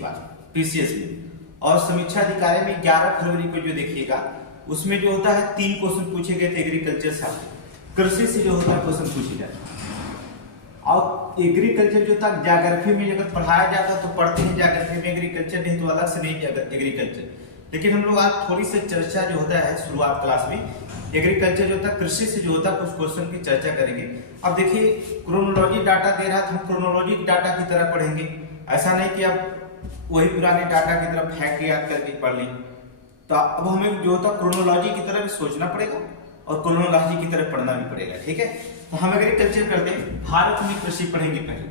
इसके बाद पीसीएस में। और समीक्षा अधिकारी में 11 फरवरी को जो देखिएगा उसमें जो होता है 3 क्वेश्चन पूछे गए थे एग्रीकल्चर से, कृषि से जो होता है क्वेश्चन पूछे जाते हैं। और एग्रीकल्चर जो था ज्योग्राफी में अगर पढ़ाया जाता तो पढ़ते हैं ज्योग्राफी में, एग्रीकल्चर नहीं तो अलग से नहीं एग्रीकल्चर। लेकिन हम लोग आज थोड़ी सी चर्चा जो होता है शुरुआत क्लास में एग्रीकल्चर जो होता है कृषि से जो होता है कुछ क्वेश्चन की चर्चा करेंगे। अब देखिए क्रोनोलॉजी डाटा दे रहा था, हम क्रोनोलॉजी डाटा की तरह पढ़ेंगे, ऐसा नहीं कि अब वही पुराने डाटा की तरफ फैक्ट याद करके पढ़ लें। तो अब हमें जो होता है क्रोनोलॉजी की तरह भी सोचना पड़ेगा और क्रोनोलॉजी की तरह पढ़ना भी पड़ेगा, ठीक है। तो हम एग्रीकल्चर करते हैं, भारत में कृषि पढ़ेंगे। पहले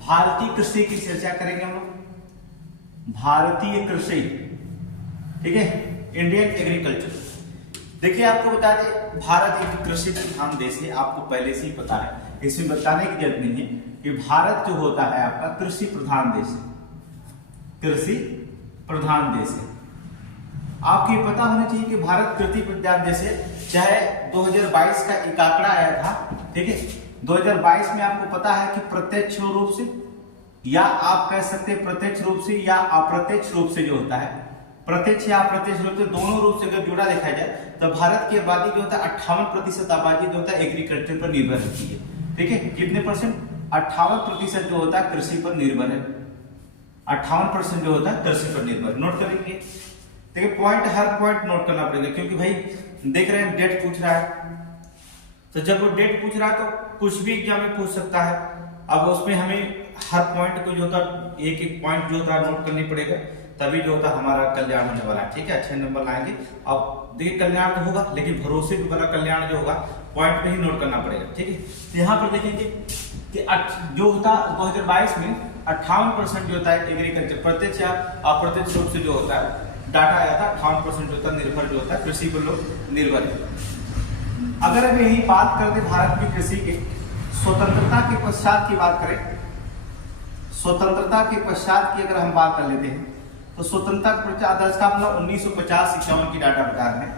भारतीय कृषि की चर्चा करेंगे हम लोग, भारतीय कृषि, ठीक है, इंडियन एग्रीकल्चर। देखिए आपको बता दें भारत एक कृषि प्रधान देश है, आपको पहले से ही पता है, इसमें बताने की जरूरत नहीं है कि भारत जो होता है आपका कृषि प्रधान देश है, कृषि प्रधान देश है। आपको ये पता होना चाहिए कि भारत कृषि प्रधान देश है। चाहे 2022 का एक आंकड़ा आया था, ठीक है, 2022 में आपको पता है कि प्रत्यक्ष रूप से या आप कह सकते हैं प्रत्यक्ष रूप से या अप्रत्यक्ष रूप से जो होता है, प्रत्यक्ष या अप्रत्यक्ष रूप से दोनों रूप से अगर जुड़ा देखा जाए तो भारत की आबादी जो होता है 58% आबादी जो होता है एग्रीकल्चर पर निर्भर होती है, ठीक है। कितने परसेंट? 58% जो होता है कृषि पर निर्भर है, 58% जो होता है कृषि पर निर्भर। नोट करेंगे, देखिए पॉइंट, हर पॉइंट नोट करना पड़ेगा क्योंकि भाई देख रहे हैं डेट पूछ रहा है, तो जब वो डेट पूछ रहा है तो कुछ भी एग्जाम में पूछ सकता है। अब उसमें हमें हर पॉइंट को जो होता है एक एक पॉइंट जो होता है नोट करनी पड़ेगा, तभी जो होता है हमारा कल्याण होने वाला है, ठीक है, अच्छे नंबर लाएंगे। अब देखिए कल्याण तो होगा लेकिन भरोसे वाला कल्याण जो होगा पॉइंट पे ही नोट करना पड़ेगा, ठीक है। तो यहाँ पर देखेंगे कि जो होता 2022 में 58% जो होता है एग्रीकल्चर प्रत्यक्ष या अप्रत्यक्ष रूप से जो होता है डाटा आया था, 58% जो होता है निर्भर जो होता है कृषि पर लोग निर्भर है। अगर हम यही बात करते भारत की कृषि के स्वतंत्रता के पश्चात की बात करें, स्वतंत्रता के पश्चात की अगर हम बात कर लेते हैं तो स्वतंत्रता के पश्चात दस का मतलब 1950-51 की डाटा बता रहे हैं,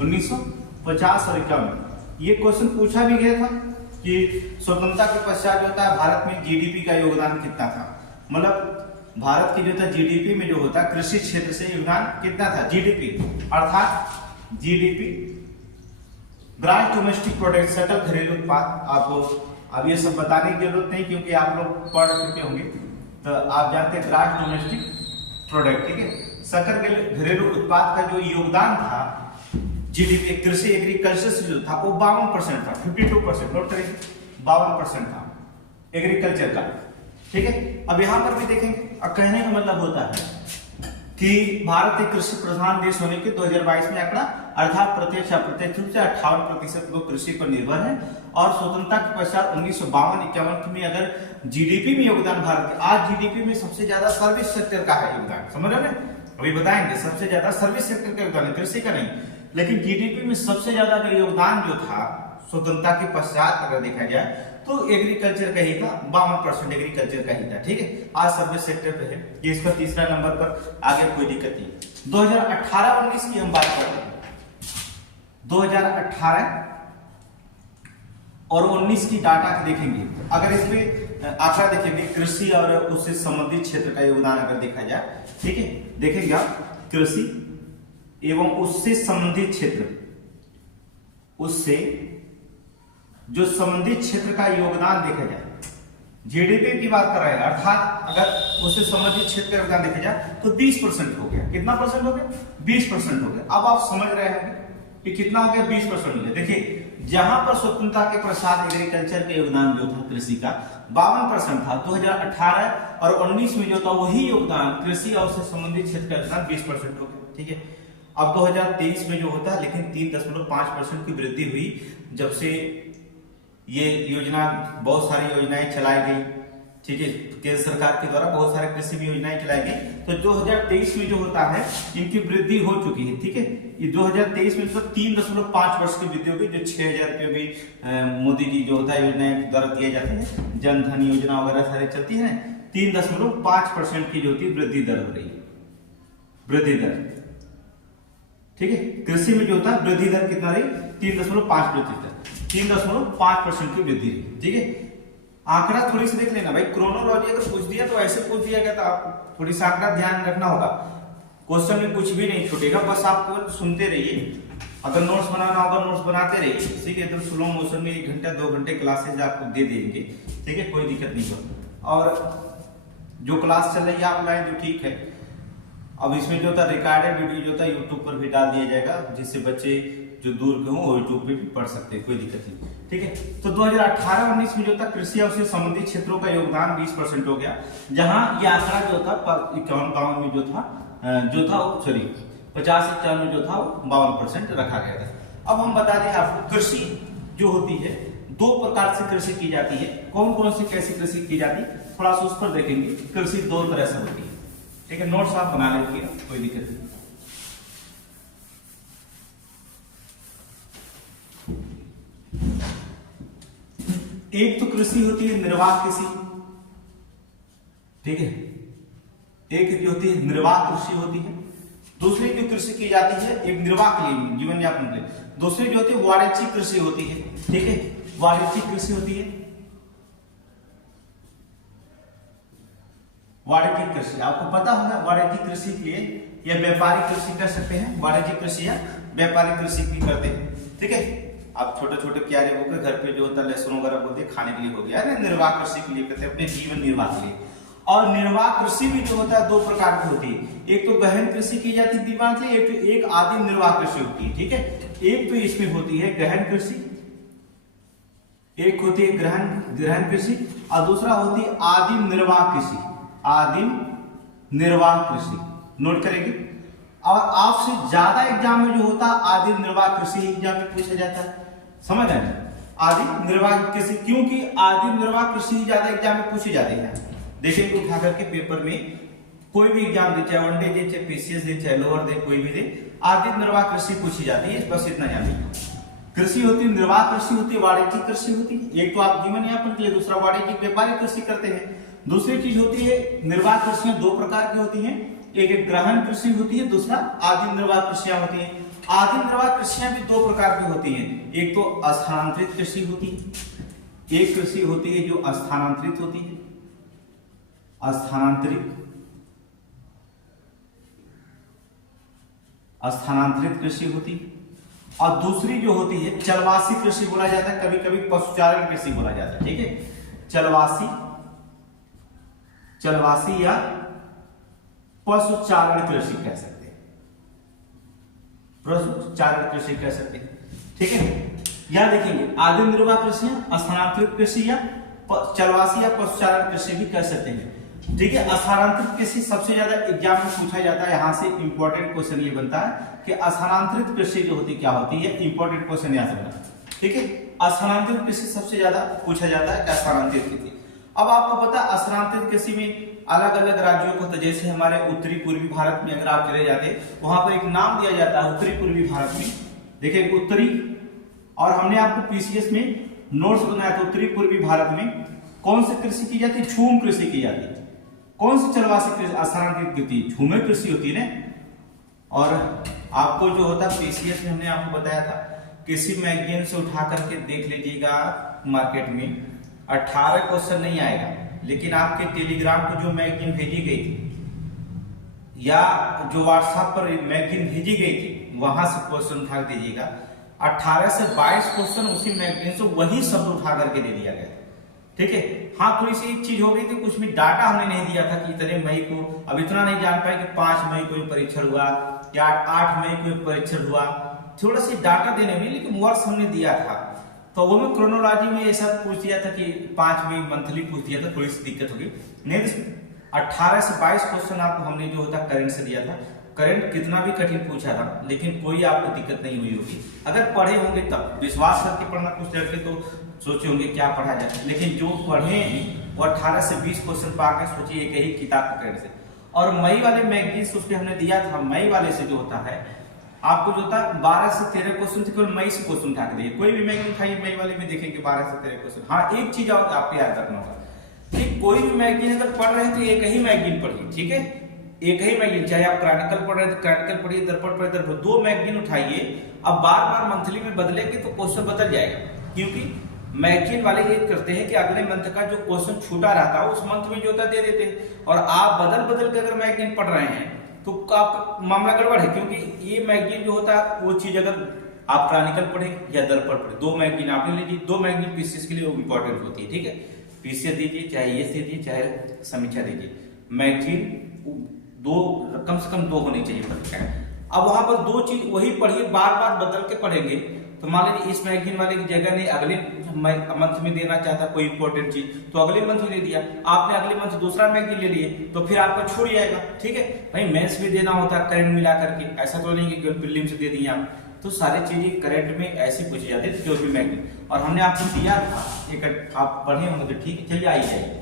1950 और 51। ये क्वेश्चन पूछा भी गया था कि स्वतंत्रता के पश्चात जो होता है भारत में जीडीपी का योगदान कितना था, मतलब भारत की जो था जीडीपी में जो होता है कृषि क्षेत्र से योगदान कितना था, जीडीपी अर्थात जीडीपी ग्रॉस डोमेस्टिक प्रोडक्ट, सकल घरेलू उत्पाद। आपको अब ये सब बताने की जरूरत नहीं क्योंकि आप लोग पढ़ चुके होंगे, तो आप जानते हैं ग्रॉस डोमेस्टिक प्रोडक्ट, ठीक है, सकल घरेलू उत्पाद का जो योगदान था जीडीपी कृषि एग्रीकल्चर से जो था वो 52% था, 52%, नोट करेंगे 52% था एग्रीकल्चर का, ठीक है। अब यहाँ पर भी देखेंगे, अब कहने का मतलब होता है कि भारत एक कृषि प्रधान देश होने के 2022 में आंकड़ा अर्थात प्रत्यक्ष अप्रत्यक्ष रूप से 58% लोग कृषि पर निर्भर है। और स्वतंत्रता के पश्चात 1952-51 में अगर जीडीपी में योगदान भारत, आज जीडीपी में सबसे ज्यादा सर्विस सेक्टर का है योगदान, समझ रहे हैं, अभी बताएंगे सबसे ज्यादा सर्विस सेक्टर का योगदान है, कृषि का नहीं। लेकिन जीडीपी में सबसे ज्यादा अगर योगदान जो था स्वतंत्रता के पश्चात अगर देखा जाए तो एग्रीकल्चर का ही था, 52% एग्रीकल्चर का ही था, ठीक है। आज सर्विस सेक्टर पे है, ये इसका तीसरा नंबर पर, आगे कोई दिक्कत नहीं। 2018-19 की हम बात करते हैं, 2018 और 19 की डाटा देखेंगे, अगर इसमें आंकड़ा देखेंगे कृषि और उससे संबंधित क्षेत्र का योगदान अगर देखा जाए, ठीक है, देखेंगे आप कृषि एवं उससे संबंधित क्षेत्र, उससे जो संबंधित क्षेत्र का योगदान देखा जाए, जीडीपी की बात कर रहे हैं, अर्थात अगर उससे संबंधित क्षेत्र का योगदान देखा जाए तो 20% हो गया। कितना परसेंट हो गया? 20% हो गया। अब आप समझ रहे हैं कि कितना हो गया? 20% हो गया। देखिए जहां पर स्वतंत्रता के पश्चात एग्रीकल्चर का योगदान जो था कृषि का 52% था, 2018 और 19 में जो था वही योगदान कृषि और उससे संबंधित क्षेत्र का योगदान 20% हो गया, ठीक है। अब 2023 में जो होता है लेकिन 3.5% की वृद्धि हुई जब से ये योजना, बहुत सारी योजनाएं चलाई गई, ठीक है, केंद्र सरकार के द्वारा बहुत सारे कृषि भी योजनाएं चलाई गई। तो 2023 में जो होता है इनकी वृद्धि हो चुकी है, ठीक है। ये 2023 में तो 3.5 वर्ष की वृद्धि होगी, जो 6,000 रुपये भी मोदी जी जो होता है योजनाएं द्वारा दिए जाते हैं, जन धन योजना वगैरह सारी चलती है, 3.5% की जो होती है वृद्धि दर हो रही है, वृद्धि दर, ठीक है। कृषि में जो होता है वृद्धि दर कितना रही? 3.5%, 3.5% की वृद्धि रही, ठीक है। आंकड़ा थोड़ी सी देख लेना भाई, क्रोनोलॉजी अगर पूछ दिया तो ऐसे पूछ दिया गया तो आप थोड़ी सा आंकड़ा ध्यान रखना होगा। क्वेश्चन में कुछ भी नहीं छूटेगा, बस आप केवल सुनते रहिए। अगर नोट्स बनाना होगा नोट्स बनाते रहिए, ठीक है। एकदम स्लो मोशन में 1 घंटा 2 घंटे क्लासेज आपको दे देंगे, ठीक है, कोई दिक्कत नहीं होगा। और जो क्लास चल रही है ऑफलाइन तो ठीक है। अब इसमें जो था रिकॉर्डेड वीडियो जो था यूट्यूब पर भी डाल दिया जाएगा, जिससे बच्चे जो दूर के हों वो यूट्यूब पे भी पढ़ सकते हैं, कोई दिक्कत नहीं, ठीक है। तो 2018-19 में जो था कृषि और उससे संबंधित क्षेत्रों का योगदान 20% हो गया, जहां ये आंकड़ा जो था 51-52 में जो था 50-51 में जो था वो 52% रखा गया था। अब हम बता दें आपको, कृषि जो होती है 2 प्रकार से कृषि की जाती है। कौन कौन सी कैसी कृषि की जाती है थोड़ा सा उस पर देखेंगे। कृषि 2 तरह से होती है, ठीक है। नोट्स आप बना लीजिए, कोई दिक्कत नहीं। एक तो कृषि होती है निर्वाह कृषि, ठीक है, एक जो होती है निर्वाह कृषि होती है। दूसरी जो कृषि की जाती है एक निर्वाह के लिए, जीवन यापन के लिए। दूसरी जो होती है वाणिज्यिक कृषि होती है, ठीक है, वाणिज्यिक कृषि होती है। वाणिज्यिक कृषि आपको पता होगा, वाणिज्यिक कृषि के लिए या व्यापारिक कृषि कर सकते हैं, वाणिज्यिक कृषि या व्यापारिक कृषि भी करते हैं, ठीक है। आप छोटे छोटे क्यारे होकर घर पे जो होता है लहसुन वगैरह बोलते हैं खाने के लिए हो गया है, निर्वाह कृषि के लिए करते हैं, अपने जीवन निर्वाह के लिए। और निर्वाह कृषि भी जो होता है 2 प्रकार की होती है। एक तो गहन कृषि की जाती है दिमाग से, एक आदिम निर्वाह कृषि होती है, ठीक है। एक तो इसमें होती है गहन कृषि, एक होती है ग्रहण कृषि, और दूसरा होती है आदिम निर्वाह कृषि। आदिम निर्वाह कृषि नोट करेंगे। और आपसे ज्यादा एग्जाम में जो होता है आदिम निर्वाह कृषि एग्जाम में पूछा जाता है, समझ आए? आदिम निर्वाह कृषि, क्योंकि आदिम निर्वाह कृषि ज्यादा एग्जाम में पूछे जाते हैं। देखिए उठा करके पेपर में कोई भी एग्जाम दे, चाहे वनडे दे, चाहे पीसीएस दे, चाहे लोअर दे, कोई भी दे, आदिम निर्वाह कृषि पूछी जाती है, बस इतना याद रखिए। कृषि होती है निर्वाह कृषि होती है, वाणिज्यिक कृषि होती है। एक तो आप जीवन यापन के लिए, दूसरा वाणिज्यिक व्यापारिक कृषि करते हैं। दूसरी चीज होती है निर्वाह कृषियां 2 प्रकार की होती हैं, एक ग्रहण कृषि होती है, दूसरा आदिम निर्वाह कृषियां होती हैं। आदिम निर्वाह कृषियां भी 2 प्रकार की होती हैं, एक तो स्थानांतरित कृषि होती है, एक कृषि होती है जो स्थानांतरित होती है, स्थानांतरित कृषि होती है। और दूसरी जो होती है चलवासी कृषि बोला जाता है, कभी कभी पशुचारण कृषि बोला जाता है, ठीक है। चलवासी या पशुचारण कृषि कह सकते हैं, पशुचारण कृषि कह सकते हैं, ठीक है। यहां देखेंगे आदिम निर्वाह कृषि, स्थानांतरित कृषि या चलवासी या पशुचारण कृषि भी कह सकते हैं, ठीक है। स्थानांतरित कृषि सबसे ज्यादा एग्जाम में पूछा जाता है, यहां से इंपॉर्टेंट क्वेश्चन ये बनता है कि स्थानांतरित कृषि जो होती क्या होती है, इंपॉर्टेंट क्वेश्चन यहां से बना, ठीक है। स्थानांतरित कृषि सबसे ज्यादा पूछा जाता है, स्थानांतरित कृषि। अब आपको पता है स्थानांतरित कृषि में अलग अलग राज्यों को, तो जैसे हमारे उत्तरी पूर्वी भारत में अगर आप चले जाते हैं वहां पर एक नाम दिया जाता है उत्तरी पूर्वी भारत में, देखिए उत्तरी। और हमने आपको पीसीएस में नोट्स बनाया था, उत्तरी पूर्वी भारत में कौन सी कृषि की जाती है, झूम कृषि की जाती है। कौन सी चलवासी कृषि, स्थानांतरित कृषि, झूमे कृषि होती है ना। और आपको जो होता है पीसीएस में हमने आपको बताया था, किसी मैगजीन से उठा करके देख लीजिएगा मार्केट में 18 क्वेश्चन नहीं आएगा, लेकिन आपके टेलीग्राम को जो मैगजीन भेजी गई थी या जो व्हाट्सएप पर मैगजीन भेजी गई थी वहां से क्वेश्चन उठा दीजिएगा। 18 से 22 क्वेश्चन उसी मैगजीन से वही शब्द उठा करके दे दिया गया, ठीक है। हाँ थोड़ी सी एक चीज हो गई थी, कुछ में डाटा हमने नहीं दिया था कि इतने मई को, अब इतना नहीं जान पाए कि 5 मई को परीक्षण हुआ या 8 मई को परीक्षण हुआ, थोड़ा सी डाटा देने में, लेकिन वर्ष हमने दिया था। तो वो में क्रोनोलॉजी में ऐसा पूछ दिया था कि 5 मई मंथली पूछ दिया था, थोड़ी सी दिक्कत होगी। नहीं तो 18 से 22 क्वेश्चन आपको हमने जो होता करंट से दिया था। करंट कितना भी कठिन पूछा था, लेकिन कोई आपको दिक्कत नहीं हुई होगी अगर पढ़े होंगे तब। विश्वास करके पढ़ना, कुछ लड़के तो सोचे होंगे क्या पढ़ा जाए, लेकिन जो पढ़े वो 18 से 20 क्वेश्चन पा के सोचिए एक ही किताब के करंट से। और मई वाले मैगजीन उसके हमने दिया था, मई वाले से जो होता है आपको जो होता है 12 से 13 क्वेश्चन थे, केवल मई से क्वेश्चन उठा के दिए। कोई भी मैगजीन उठाइए मई वाले में देखेंगे 12 से 13 क्वेश्चन। हाँ एक चीज और आपको याद रखना होगा कि कोई भी मैगजीन अगर पढ़ रहे हैं तो एक ही मैगजीन पढ़िए, ठीक है। एक ही मैगजीन, चाहे आप क्रॉनिकल पढ़ रहे हैं तो क्रॉनिकल पढ़िए, दर्पण पढ़िए दर्पण, 2 मैगजीन उठाइए। अब बार बार मंथली में बदलेंगे तो क्वेश्चन बदल जाएगा, क्योंकि मैगजीन वाले ये करते हैं कि अगले मंथ का जो क्वेश्चन छूटा रहता है उस मंथ में जो होता दे देते हैं, और आप बदल बदल के अगर मैगजीन पढ़ रहे हैं तो आपका मामला गड़बड़ है, क्योंकि ये मैगजीन जो होता है वो चीज अगर आप क्रॉनिकल पढ़े या दर्पण पढ़े, दो मैगजीन आपने लीजिए, दो मैगजीन पीसीएस के लिए इंपॉर्टेंट होती है, ठीक है। पीसीएस दीजिए, चाहे ये दीजिए, चाहे समीक्षा दीजिए, मैगजीन दो कम से कम दो होनी चाहिए परीक्षा। अब वहां पर दो चीज वही पढ़िए, बार बार बदल के पढ़ेंगे तो मान लीजिए इस मैगजीन वाले की जगह ने अगले मंथ में देना चाहता कोई इंपॉर्टेंट चीज तो अगले मंथ में दे दिया, आपने अगले मंथ दूसरा मैगजीन ले लिए तो फिर आपका छूट जाएगा, ठीक है भाई। मेंस में देना होता है करंट मिला करके, ऐसा तो नहीं कि प्रीलिम से दे दिए आप, तो सारी चीजें करंट में ऐसे पूछी जाती है जो भी मैगजीन, और हमने आपको दिया था एक, आप पढ़े होंगे तो ठीक है। चलिए आई जाइए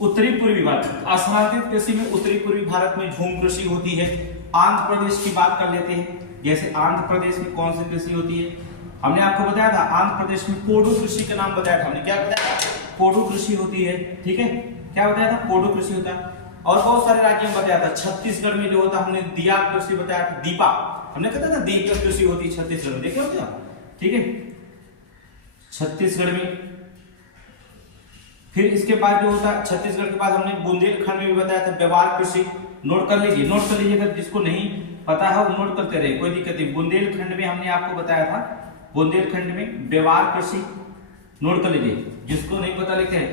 उत्तरी पूर्वी भारत, स्थानांतरित कृषि में उत्तरी पूर्वी भारत में झूम कृषि होती है। आंध्र प्रदेश की बात कर लेते हैं, जैसे आंध्र प्रदेश में कौन सी कृषि होती है, हमने आपको बताया था आंध्र प्रदेश में पोडू कृषि का नाम बताया था, हमने क्या बताया था, पोडू कृषि होती है, ठीक है, क्या बताया था, पोडू कृषि होता है। और बहुत सारे राज्यों में बताया था, छत्तीसगढ़ में जो होता हमने दिया कृषि बताया था, दीपा हमने कहता था दीप कृषि होती है छत्तीसगढ़ में, देखे होते आप, ठीक है, छत्तीसगढ़ में। फिर इसके बाद जो होता है छत्तीसगढ़ के बाद हमने बुंदेलखंड में भी बताया था व्यवहार कृषि, नोट कर लीजिए, नोट कर लीजिए, अगर जिसको नहीं पता है वो नोट करते रहे, कोई दिक्कत नहीं। बुंदेलखंड में हमने आपको बताया था, बुंदेलखंड में व्यवहार कृषि, नोट कर लीजिए, जिसको नहीं पता लिखे हैं,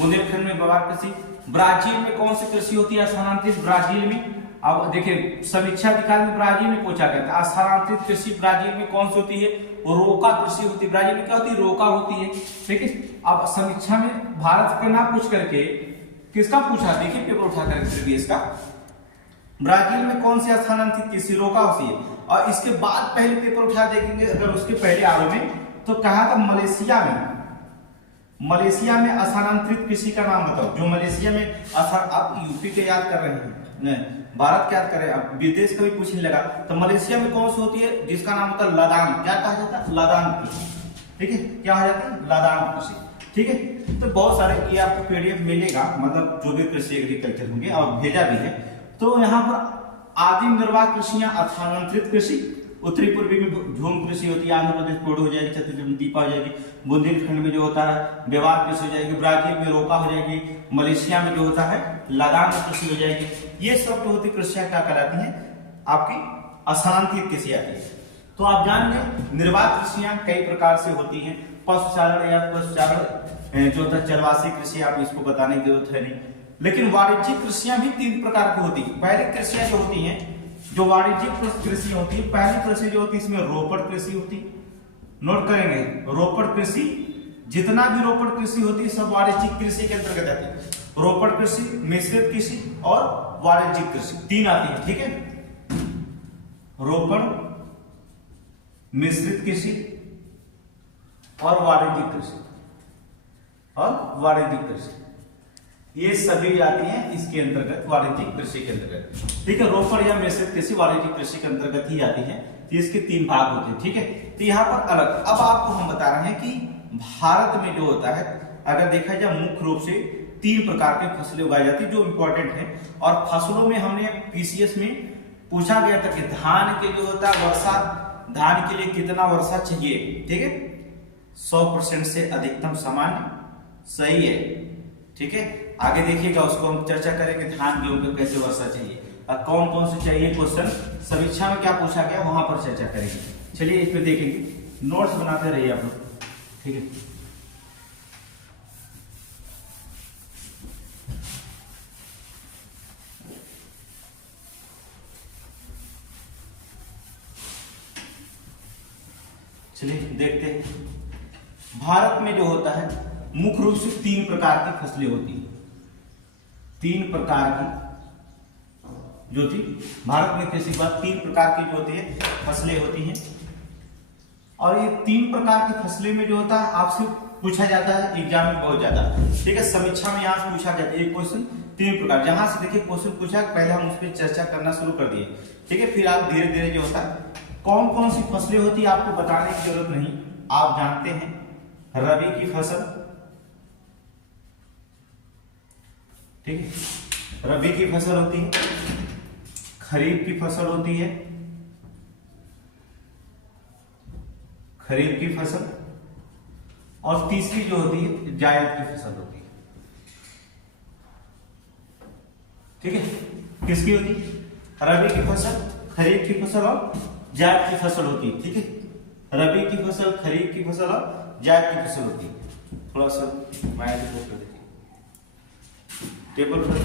बुंदेलखंड में व्यवहार कृषि। ब्राजील में कौन सी कृषि होती है स्थानांतरित, ब्राजील में, अब देखिए समीक्षा अधिकार में ब्राजील में पूछा गया था, स्थानांतरित कृषि ब्राजील में कौन सी होती है, रोका कृषि होती है, ब्राजील में क्या होती है, रोका होती है, ठीक है। अब समीक्षा में भारत का ना पूछ करके किसका पूछा, देखिए पेपर उठा करके प्रीवियस का, ब्राजील में कौन सी स्थानांतरित कृषि, रोका होती है। और इसके बाद पहले पेपर उठा देखेंगे अगर उसके पहले आरो में, तो कहा था मलेशिया में, मलेशिया में स्थानांतरित कृषि का नाम बताओ, जो मलेशिया में आप यूपी के याद कर रहे हैं, भारत क्या करे, अब विदेश का भी पूछने लगा, तो मलेशिया में कौन सी होती है, जिसका नाम होता है लदान, क्या कहा जाता है, लदान कृषि, ठीक है, क्या हो जाता है, लदान कृषि, ठीक है। तो बहुत सारे ये आपको पीडीएफ मिलेगा, मतलब जो भी कृषि एग्रीकल्चर होंगे और भेजा भी है। तो यहाँ पर आदिम निर्वाह कृषियां, स्थानांतरित कृषि, उत्तरी पूर्वी में झूम कृषि होती है, आंध्र प्रदेश पोडू हो जाएगी, छत्तीसगढ़ में दीपा हो जाएगी, बुंदेलखंड में जो होता है व्यवहार कृषि हो जाएगी, ब्राजील में रोका हो जाएगी, मलेशिया में जो होता है लदान कृषि हो जाएगी। ये सब जो होती कृषियां क्या कहलाती हैं, आपकी स्थानांतरित कृषि आती है। तो आप जान गए निर्वाह कृषियां कई प्रकार से होती हैं, पशुचारण या पशुचारण जो होता है चरवासी कृषि, आप इसको बताने की जरूरत है नहीं। लेकिन वाणिज्यिक कृषियां भी तीन प्रकार की होती है। पहली कृषियां जो होती हैं, जो वाणिज्यिक कृषि होती है, पहली कृषि जो होती है इसमें रोपड़ कृषि होती है, नोट करेंगे, रोपड़ कृषि, जितना भी रोपड़ कृषि होती है सब वाणिज्यिक कृषि के अंतर्गत आती है। रोपड़ कृषि, मिश्रित कृषि और वाणिज्यिक कृषि, तीन आती है, ठीक है, रोपड़, मिश्रित कृषि और वाणिज्यिक कृषि, और वाणिज्यिक कृषि, ये सभी आती हैं इसके अंतर्गत, वाणिज्यिक कृषि के अंतर्गत, ठीक है। रोपड़ या मिश्रित कृषि वाणिज्यिक कृषि के अंतर्गत ही आती है, तो इसके तीन भाग होते हैं, ठीक है। तो यहाँ पर अलग, अब आपको हम बता रहे हैं कि भारत में जो होता है, अगर देखा जाए मुख्य रूप से तीन प्रकार की फसलें उगाई जाती है जो इंपॉर्टेंट है। और फसलों में हमने पीसीएस में पूछा गया था कि धान के जो होता है वर्षा, धान के लिए कितना वर्षा चाहिए, ठीक है, 100% से अधिकतम सामान्य, सही है, ठीक है। आगे देखिएगा उसको हम चर्चा करेंगे, धान गेहूं को कैसे वर्षा चाहिए और कौन कौन से चाहिए क्वेश्चन, समीक्षा में क्या पूछा गया वहां पर चर्चा करेंगे। चलिए इस पे देखेंगे, नोट्स बनाते रहिए आप लोग, ठीक है। चलिए देखते हैं, भारत में जो होता है मुख्य रूप से तीन प्रकार की फसलें होती हैं, तीन प्रकार की जो थी भारत में कृषि के बाद तीन प्रकार की जो होती है फसलें होती हैं। और ये तीन प्रकार की फसलें में जो होता है आपसे पूछा जाता है एग्जाम में बहुत ज्यादा, ठीक है, समीक्षा में यहाँ से पूछा जाता है एक क्वेश्चन तीन प्रकार, जहां से देखिए क्वेश्चन पूछा पहले हम उस पर चर्चा करना शुरू कर दिए, ठीक है। फिर आप धीरे धीरे जो होता है कौन कौन सी फसलें होती है आपको बताने की जरूरत नहीं, आप जानते हैं। रबी की फसल, ठीक है, रबी की फसल होती है, खरीफ की फसल होती है, खरीफ की फसल, और तीसरी जो होती है जायद की फसल होती है। ठीक है, किसकी होती है? रबी की फसल, खरीफ की फसल और जायद की फसल होती है। ठीक है, रबी की फसल, खरीफ की फसल और जायद की फसल होती है। थोड़ा सा माइक को कर देखिए, टेबल पर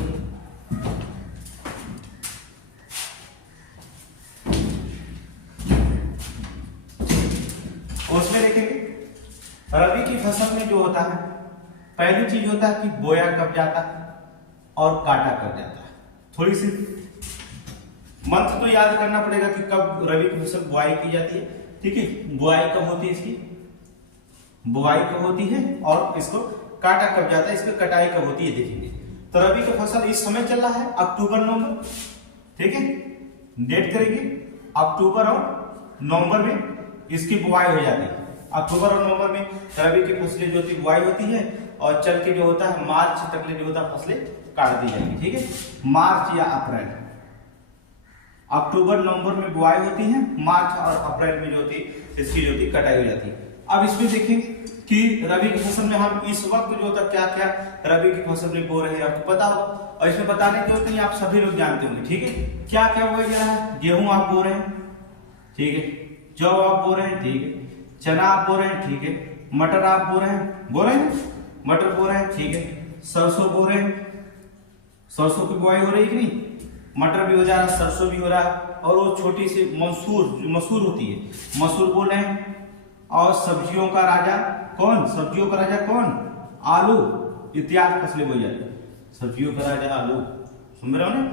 उसमें देखेंगे रबी की फसल में जो होता है, पहली चीज होता है कि बोया कब जाता है और काटा कब जाता है। थोड़ी सी मंथ तो याद करना पड़ेगा कि कब रबी की फसल बुआई की जाती है। ठीक है, बुआई कब होती है, इसकी बुआई कब होती है और इसको काटा कब जाता है, इसकी कटाई कब होती है देखेंगे। तो रबी की फसल इस समय चल रहा है अक्टूबर नवंबर। ठीक है, डेट करेंगे अक्टूबर और नवंबर में इसकी बुआई हो जाती है। अक्टूबर और नवंबर में रबी की फसलें जो होती बुआई होती है और चल के जो होता है मार्च तक जो होता है फसलें काट दी जाएगी। ठीक है, मार्च या अप्रैल, अक्टूबर नवंबर में बुआई होती है, मार्च और अप्रैल में जो होती है इसकी जो होती कटाई हो जाती है। अब इसमें देखें कि रबी की फसल में हम इस वक्त जो होता क्या क्या रबी की फसल में बो रहे हैं आपको पता होगा, और इसमें बताने की जरूरत नहीं, आप सभी लोग जानते होंगे। ठीक है, क्या क्या बोया जा रहा है? गेहूं आप बो रहे हैं, ठीक है, जौ आप बो रहे हैं, ठीक है, चना आप बो रहे हैं, ठीक है, मटर आप बो रहे हैं, मटर बो रहे हैं, ठीक है, सरसों बो रहे हैं, सरसों की बुआई हो रही है कि नहीं, मटर भी हो जा रहा है, सरसों भी हो रहा है, और वो छोटी सी मसूर होती है, मसूर बोल रहे हैं। और सब्जियों का राजा कौन? सब्जियों का राजा कौन? आलू इत्यादि फसलें बोई जाती है। सब्जियों का राजा आलू, सुन रहे हो ना?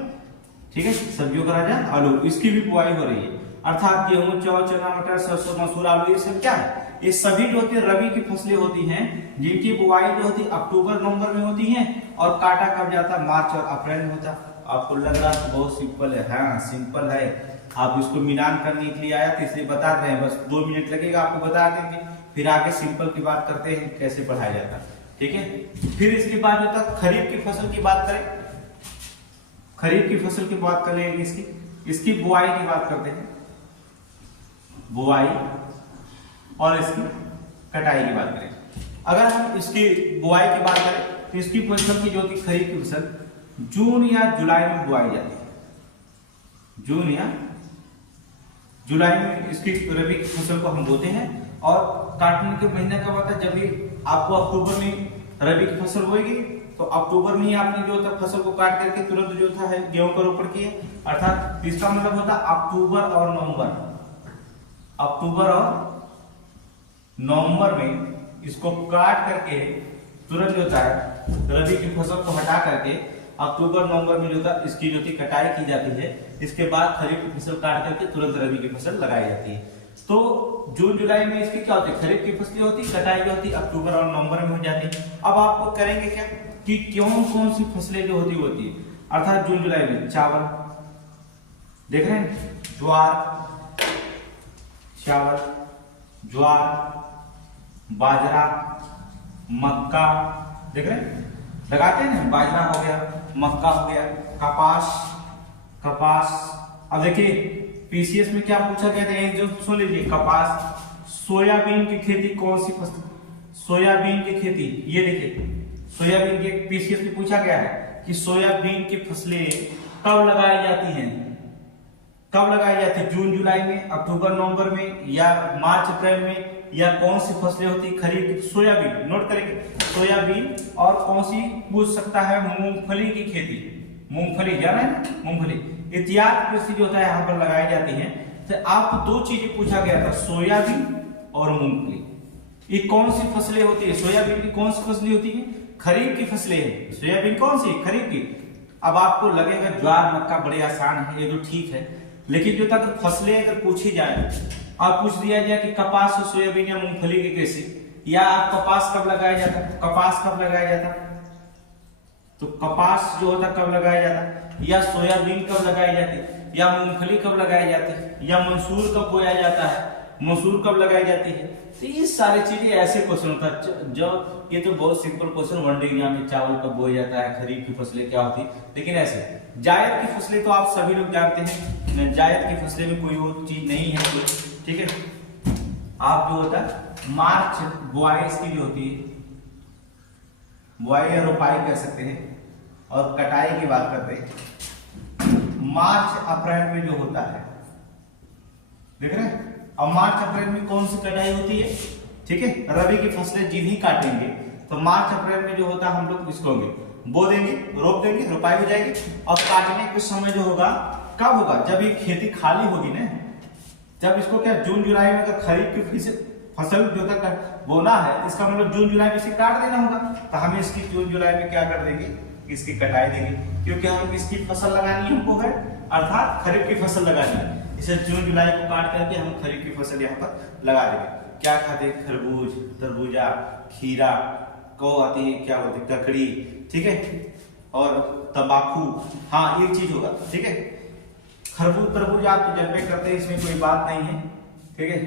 ठीक है, सब्जियों का राजा आलू, इसकी भी बुआई हो रही है। अर्थात गेहूं, जौ, चना, मटर, सरसों, मसूर, आलू, ये सब क्या है? ये सभी जो होती है रबी की फसलें होती हैं, जिनकी बुआई जो होती है अक्टूबर नवंबर में होती है और काटा कब जाता है? मार्च और अप्रैल में होता है। आपको लग रहा है बहुत सिंपल है? हाँ सिंपल है, आप इसको मिलान करने के लिए आया तो इसलिए बता रहे हैं, बस 2 मिनट लगेगा आपको बता देंगे, फिर आगे सिंपल की बात करते हैं कैसे पढ़ाया जाता है। ठीक है, फिर इसके बाद जो तक खरीफ की फसल की बात करें, खरीफ की फसल की बात करें, इसकी बुआई की बात करते हैं, बुआई और इसकी कटाई की बात करें। अगर हम इसकी बुआई की बात करें तो इसकी फसल की जो होती खरीफ की फसल जून या जुलाई में बुआई जाती है। जून या जुलाई में इसकी रबी की फसल को हम बोते हैं, और काटने के महीना कब आता है? जब भी आपको अक्टूबर में रबी की फसल बोएगी तो अक्टूबर में ही आपने जो होता फसल को काट करके तुरंत जो था है गेहूं का रोपण किए। अर्थात इसका मतलब होता अक्टूबर और नवंबर, अक्टूबर और नवंबर में इसको काट करके तुरंत जो होता है रबी की फसल को हटा करके अक्टूबर नवंबर में जो था इसकी जो थी कटाई की जाती है। इसके बाद खरीफ की फसल काट करके तुरंत रबी की फसल लगाई जाती है। तो जून जुलाई में इसकी क्या होती है? खरीफ की फसलें होती, कटाई जो होती अक्टूबर और नवंबर में हो जाती है। अब आपको करेंगे क्या कि कौन कौन सी फसलें जो होती है, अर्थात जून जुलाई में चावल देख रहे हैं, चावल, ज्वार, बाजरा, मक्का देख रहे हैं, लगाते हैं ना, बाजरा हो गया, मक्का हो गया, कपास। अब देखिए पीसीएस में क्या पूछा गया था, एक जो सुन लीजिए, कपास, सोयाबीन की खेती कौन सी फसल? सोयाबीन की खेती, ये देखिए सोयाबीन की पीसीएस में पूछा गया है कि सोयाबीन की फसलें कब लगाई जाती हैं? कब लगाई जाती है? जून जुलाई में, अक्टूबर नवंबर में, या मार्च अप्रैल में, या कौन सी फसलें होती खरीफ की? सोयाबीन, नोट करेंगे सोयाबीन, और कौन सी पूछ सकता है? मूंगफली की खेती, मूंगफली जाना है ना, मूंगफली इत्यादि कृषि जो होता है यहाँ पर लगाई जाती है। तो आपको 2 चीजें पूछा गया था, सोयाबीन और मूंगफली। ये कौन सी फसलें होती है? सोयाबीन की कौन सी फसलें होती है? खरीफ की फसलें है। सोयाबीन कौन सी? खरीफ की। अब आपको लगेगा ज्वार मक्का बड़े आसान है, ये तो ठीक है, लेकिन जो तक फसलें अगर पूछी जाए, आप पूछ दिया जाए कि कपास और सोयाबीन या मूंगफली की कैसे, या कपास कब लगाया जाता, कपास कब लगाया जाता, तो कपास जो होता कब लगाया जाता, या सोयाबीन कब लगाई जाती, या मूंगफली कब लगाई जाती, या मसूर कब बोया जाता है, मसूर कब लगाई जाती है। तो ये सारी चीजें ऐसे क्वेश्चन होता है जो, ये तो बहुत सिंपल क्वेश्चन, वनडे एग्जाम में चावल कब बोया जाता है, खरीफ की फसलें क्या होती, लेकिन ऐसे जायद की फसलें तो आप सभी लोग जानते हैं, जायद की फसलें में कोई वो चीज नहीं है, ठीक है। आप जो होता है मार्च बुआई इसकी जो होती है, बुआई या रोपाई कह सकते हैं, और कटाई की बात करते हैं मार्च अप्रैल में जो होता है, देख रहे हैं। अब मार्च अप्रैल में कौन सी कटाई होती है, ठीक है, रबी की फसलें जिन्हीं काटेंगे, तो मार्च अप्रैल में जो होता है हम लोग इसको बो देंगे, रोप देंगे, रोपाई हो जाएगी, और काटने के समय जो होगा कब होगा, जब ये खेती खाली होगी ना, जब इसको क्या जून जुलाई में खरीफ की फसल जो तक बोना है, इसका मतलब जून जुलाई में इसे काट देना होगा, तो हम इसकी जून जुलाई में क्या कर देंगे, इसकी कटाई देंगे, क्योंकि हम इसकी फसल लगानी हमको है, अर्थात खरीफ की फसल लगानी है। इसे जून जुलाई को काट करके हम खरीफ की फसल यहाँ पर लगा देंगे। क्या खाते हैं, खरबूज, तरबूजा, खीरा, को आती है क्या बोलते हैं, ककड़ी, ठीक है, और तंबाकू, हाँ एक चीज होगा, ठीक है, खरबूज तरबूज आप तो जनबे करते हैं, इसमें कोई बात नहीं है, ठीक है,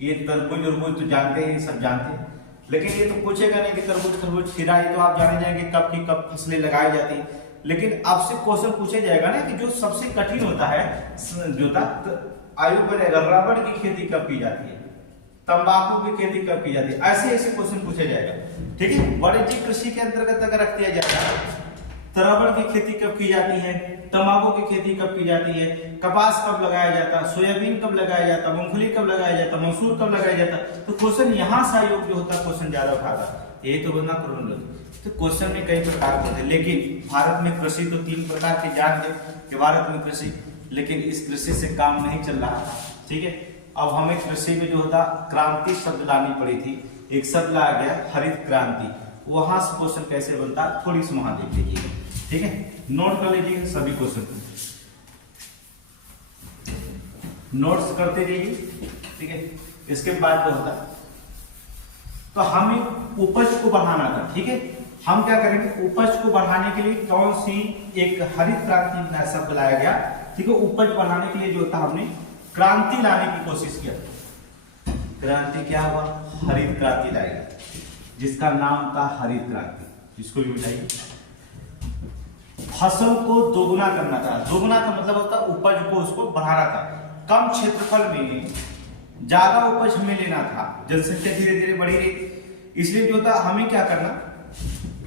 ये तरबूज तरबूज तो जानते हैं, सब जानते हैं, लेकिन ये तो पूछेगा नहीं कि तरबूज खरबूज खीरा, ये तो आप जाने जाएंगे कब की कब फसलें लगाई जाती है, लेकिन आपसे क्वेश्चन पूछा जाएगा ना कि जो सबसे कठिन होता है जोता आयु पर रबड़ की खेती कब की जाती है, तंबाकू की खेती कब की जाती है, ऐसे ऐसे क्वेश्चन पूछा जाएगा, ठीक है। वाणिज्यिक कृषि के अंतर्गत अगर रख दिया जाएगा तो रबड़ की खेती कब की जाती है, तंबाकू की खेती कब की जाती है, कपास कब लगाया जाता, सोयाबीन कब लगाया जाता, मूंगफली कब लगाया जाता, मसूर कब लगाया जाता, तो क्वेश्चन यहाँ से आयोग जो होता है क्वेश्चन ज्यादा उठाता, यही तो बनना क्रोनोलॉजी। तो क्वेश्चन में कई प्रकार के होते हैं, लेकिन भारत में कृषि तो 3 प्रकार के जान गए कि भारत में कृषि, लेकिन इस कृषि से काम नहीं चल रहा था, ठीक है। अब हमें कृषि में जो होता क्रांति शब्द लानी पड़ी थी, एक शब्द ला गया हरित क्रांति, वहां से क्वेश्चन कैसे बनता थोड़ी सी वहां देख लीजिए, ठीक है, नोट कर लीजिए सभी क्वेश्चन, नोट्स करते जाइए, ठीक है। इसके बाद जो होता तो हमें उपज को बढ़ाना था, ठीक है, हम क्या करेंगे, उपज को बढ़ाने के लिए कौन सी एक हरित क्रांति शब्द लाया गया, ठीक है, उपज बढ़ाने के लिए जो था हमने क्रांति लाने की कोशिश किया, क्रांति क्या हुआ, हरित क्रांति लाएगा, जिसका नाम था हरित क्रांति, इसको भी बताइए। फसल को दोगुना करना था, दोगुना का मतलब होता उपज को उसको बढ़ाना था, कम क्षेत्रफल में ज्यादा उपज हमें लेना था, जनसंख्या धीरे धीरे बढ़ी रही, इसलिए जो था हमें क्या करना,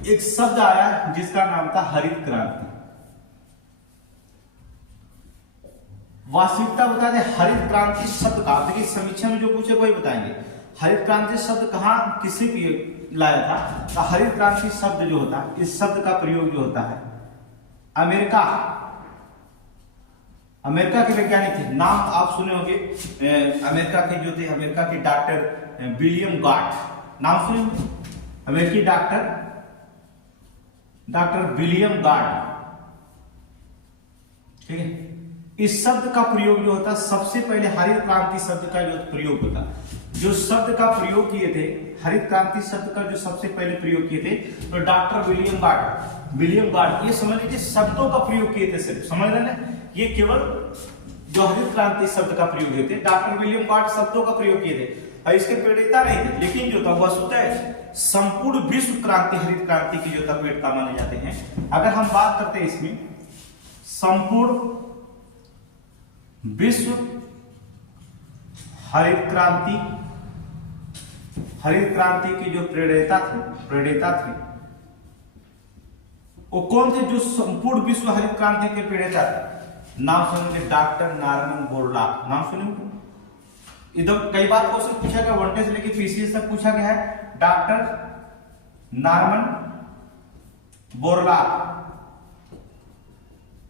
एक शब्द आया जिसका नाम था हरित क्रांति। वास्तविकता बता दें हरित क्रांति शब्द का, देखिए समीक्षा में जो पूछे वही बताएंगे, हरित क्रांति शब्द कहां किसी भी लाया था, तो हरित क्रांति शब्द जो होता है, इस शब्द का प्रयोग जो होता है अमेरिका, अमेरिका के वैज्ञानिक थे, नाम आप सुने होंगे, अमेरिका के जो थे, अमेरिका के डॉक्टर विलियम गॉड, नाम सुने होंगे, अमेरिकी डॉक्टर विलियम गॉड, ठीक है। इस शब्द का प्रयोग जो होता सबसे पहले हरित क्रांति शब्द का जो प्रयोग होता, जो शब्द का प्रयोग किए थे, हरित क्रांति शब्द का जो सबसे पहले प्रयोग किए थे, तो डॉक्टर विलियम गॉड, ये समझ लीजिए शब्दों का प्रयोग किए थे, सिर्फ समझ रहे ना, ये केवल जो हरित क्रांति शब्द का प्रयोग किए थे, डॉक्टर विलियम गॉड शब्दों का प्रयोग किए थे, और इसके प्रेरणा नहीं थे, लेकिन जो था वस्तुतः संपूर्ण विश्व क्रांति हरित क्रांति की जो था प्रेरणा माने जाते हैं। अगर हम बात करते हैं इसमें संपूर्ण विश्व हरित क्रांति की जो प्रेरणा थी वो कौन थे, जो संपूर्ण विश्व हरित क्रांति के प्रेरणा थे, नाम सुनेंगे डॉक्टर नॉर्मन बोरलॉग, नाम सुनेंगे, इधर कई बार क्वेश्चन पूछा गया, 1 से लेकर पीसीएस तक पूछा गया है, डॉक्टर नॉर्मन बोरलॉग,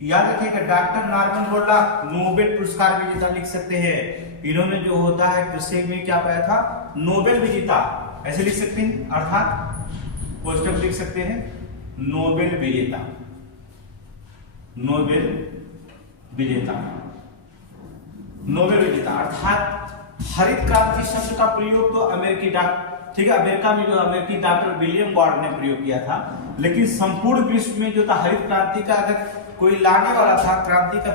याद रखिएगा, डॉक्टर नॉर्मन बोरलॉग नोबेल पुरस्कार विजेता लिख सकते हैं, इन्होंने जो होता है कृषि में क्या पाया था, नोबेल विजेता, ऐसे लिख सकते हैं, अर्थात क्वेश्चन लिख सकते हैं नोबेल विजेता, नोबेल विजेता, अर्थात हरित क्रांति शब्द का प्रयोग तो अमेरिकी ठीक है, अमेरिका में जो अमेरिकी डॉक्टर विलियम गॉड ने प्रयोग किया था, लेकिन संपूर्ण विश्व में जो था हरित क्रांति का अगर कोई लाने वाला था, क्रांति का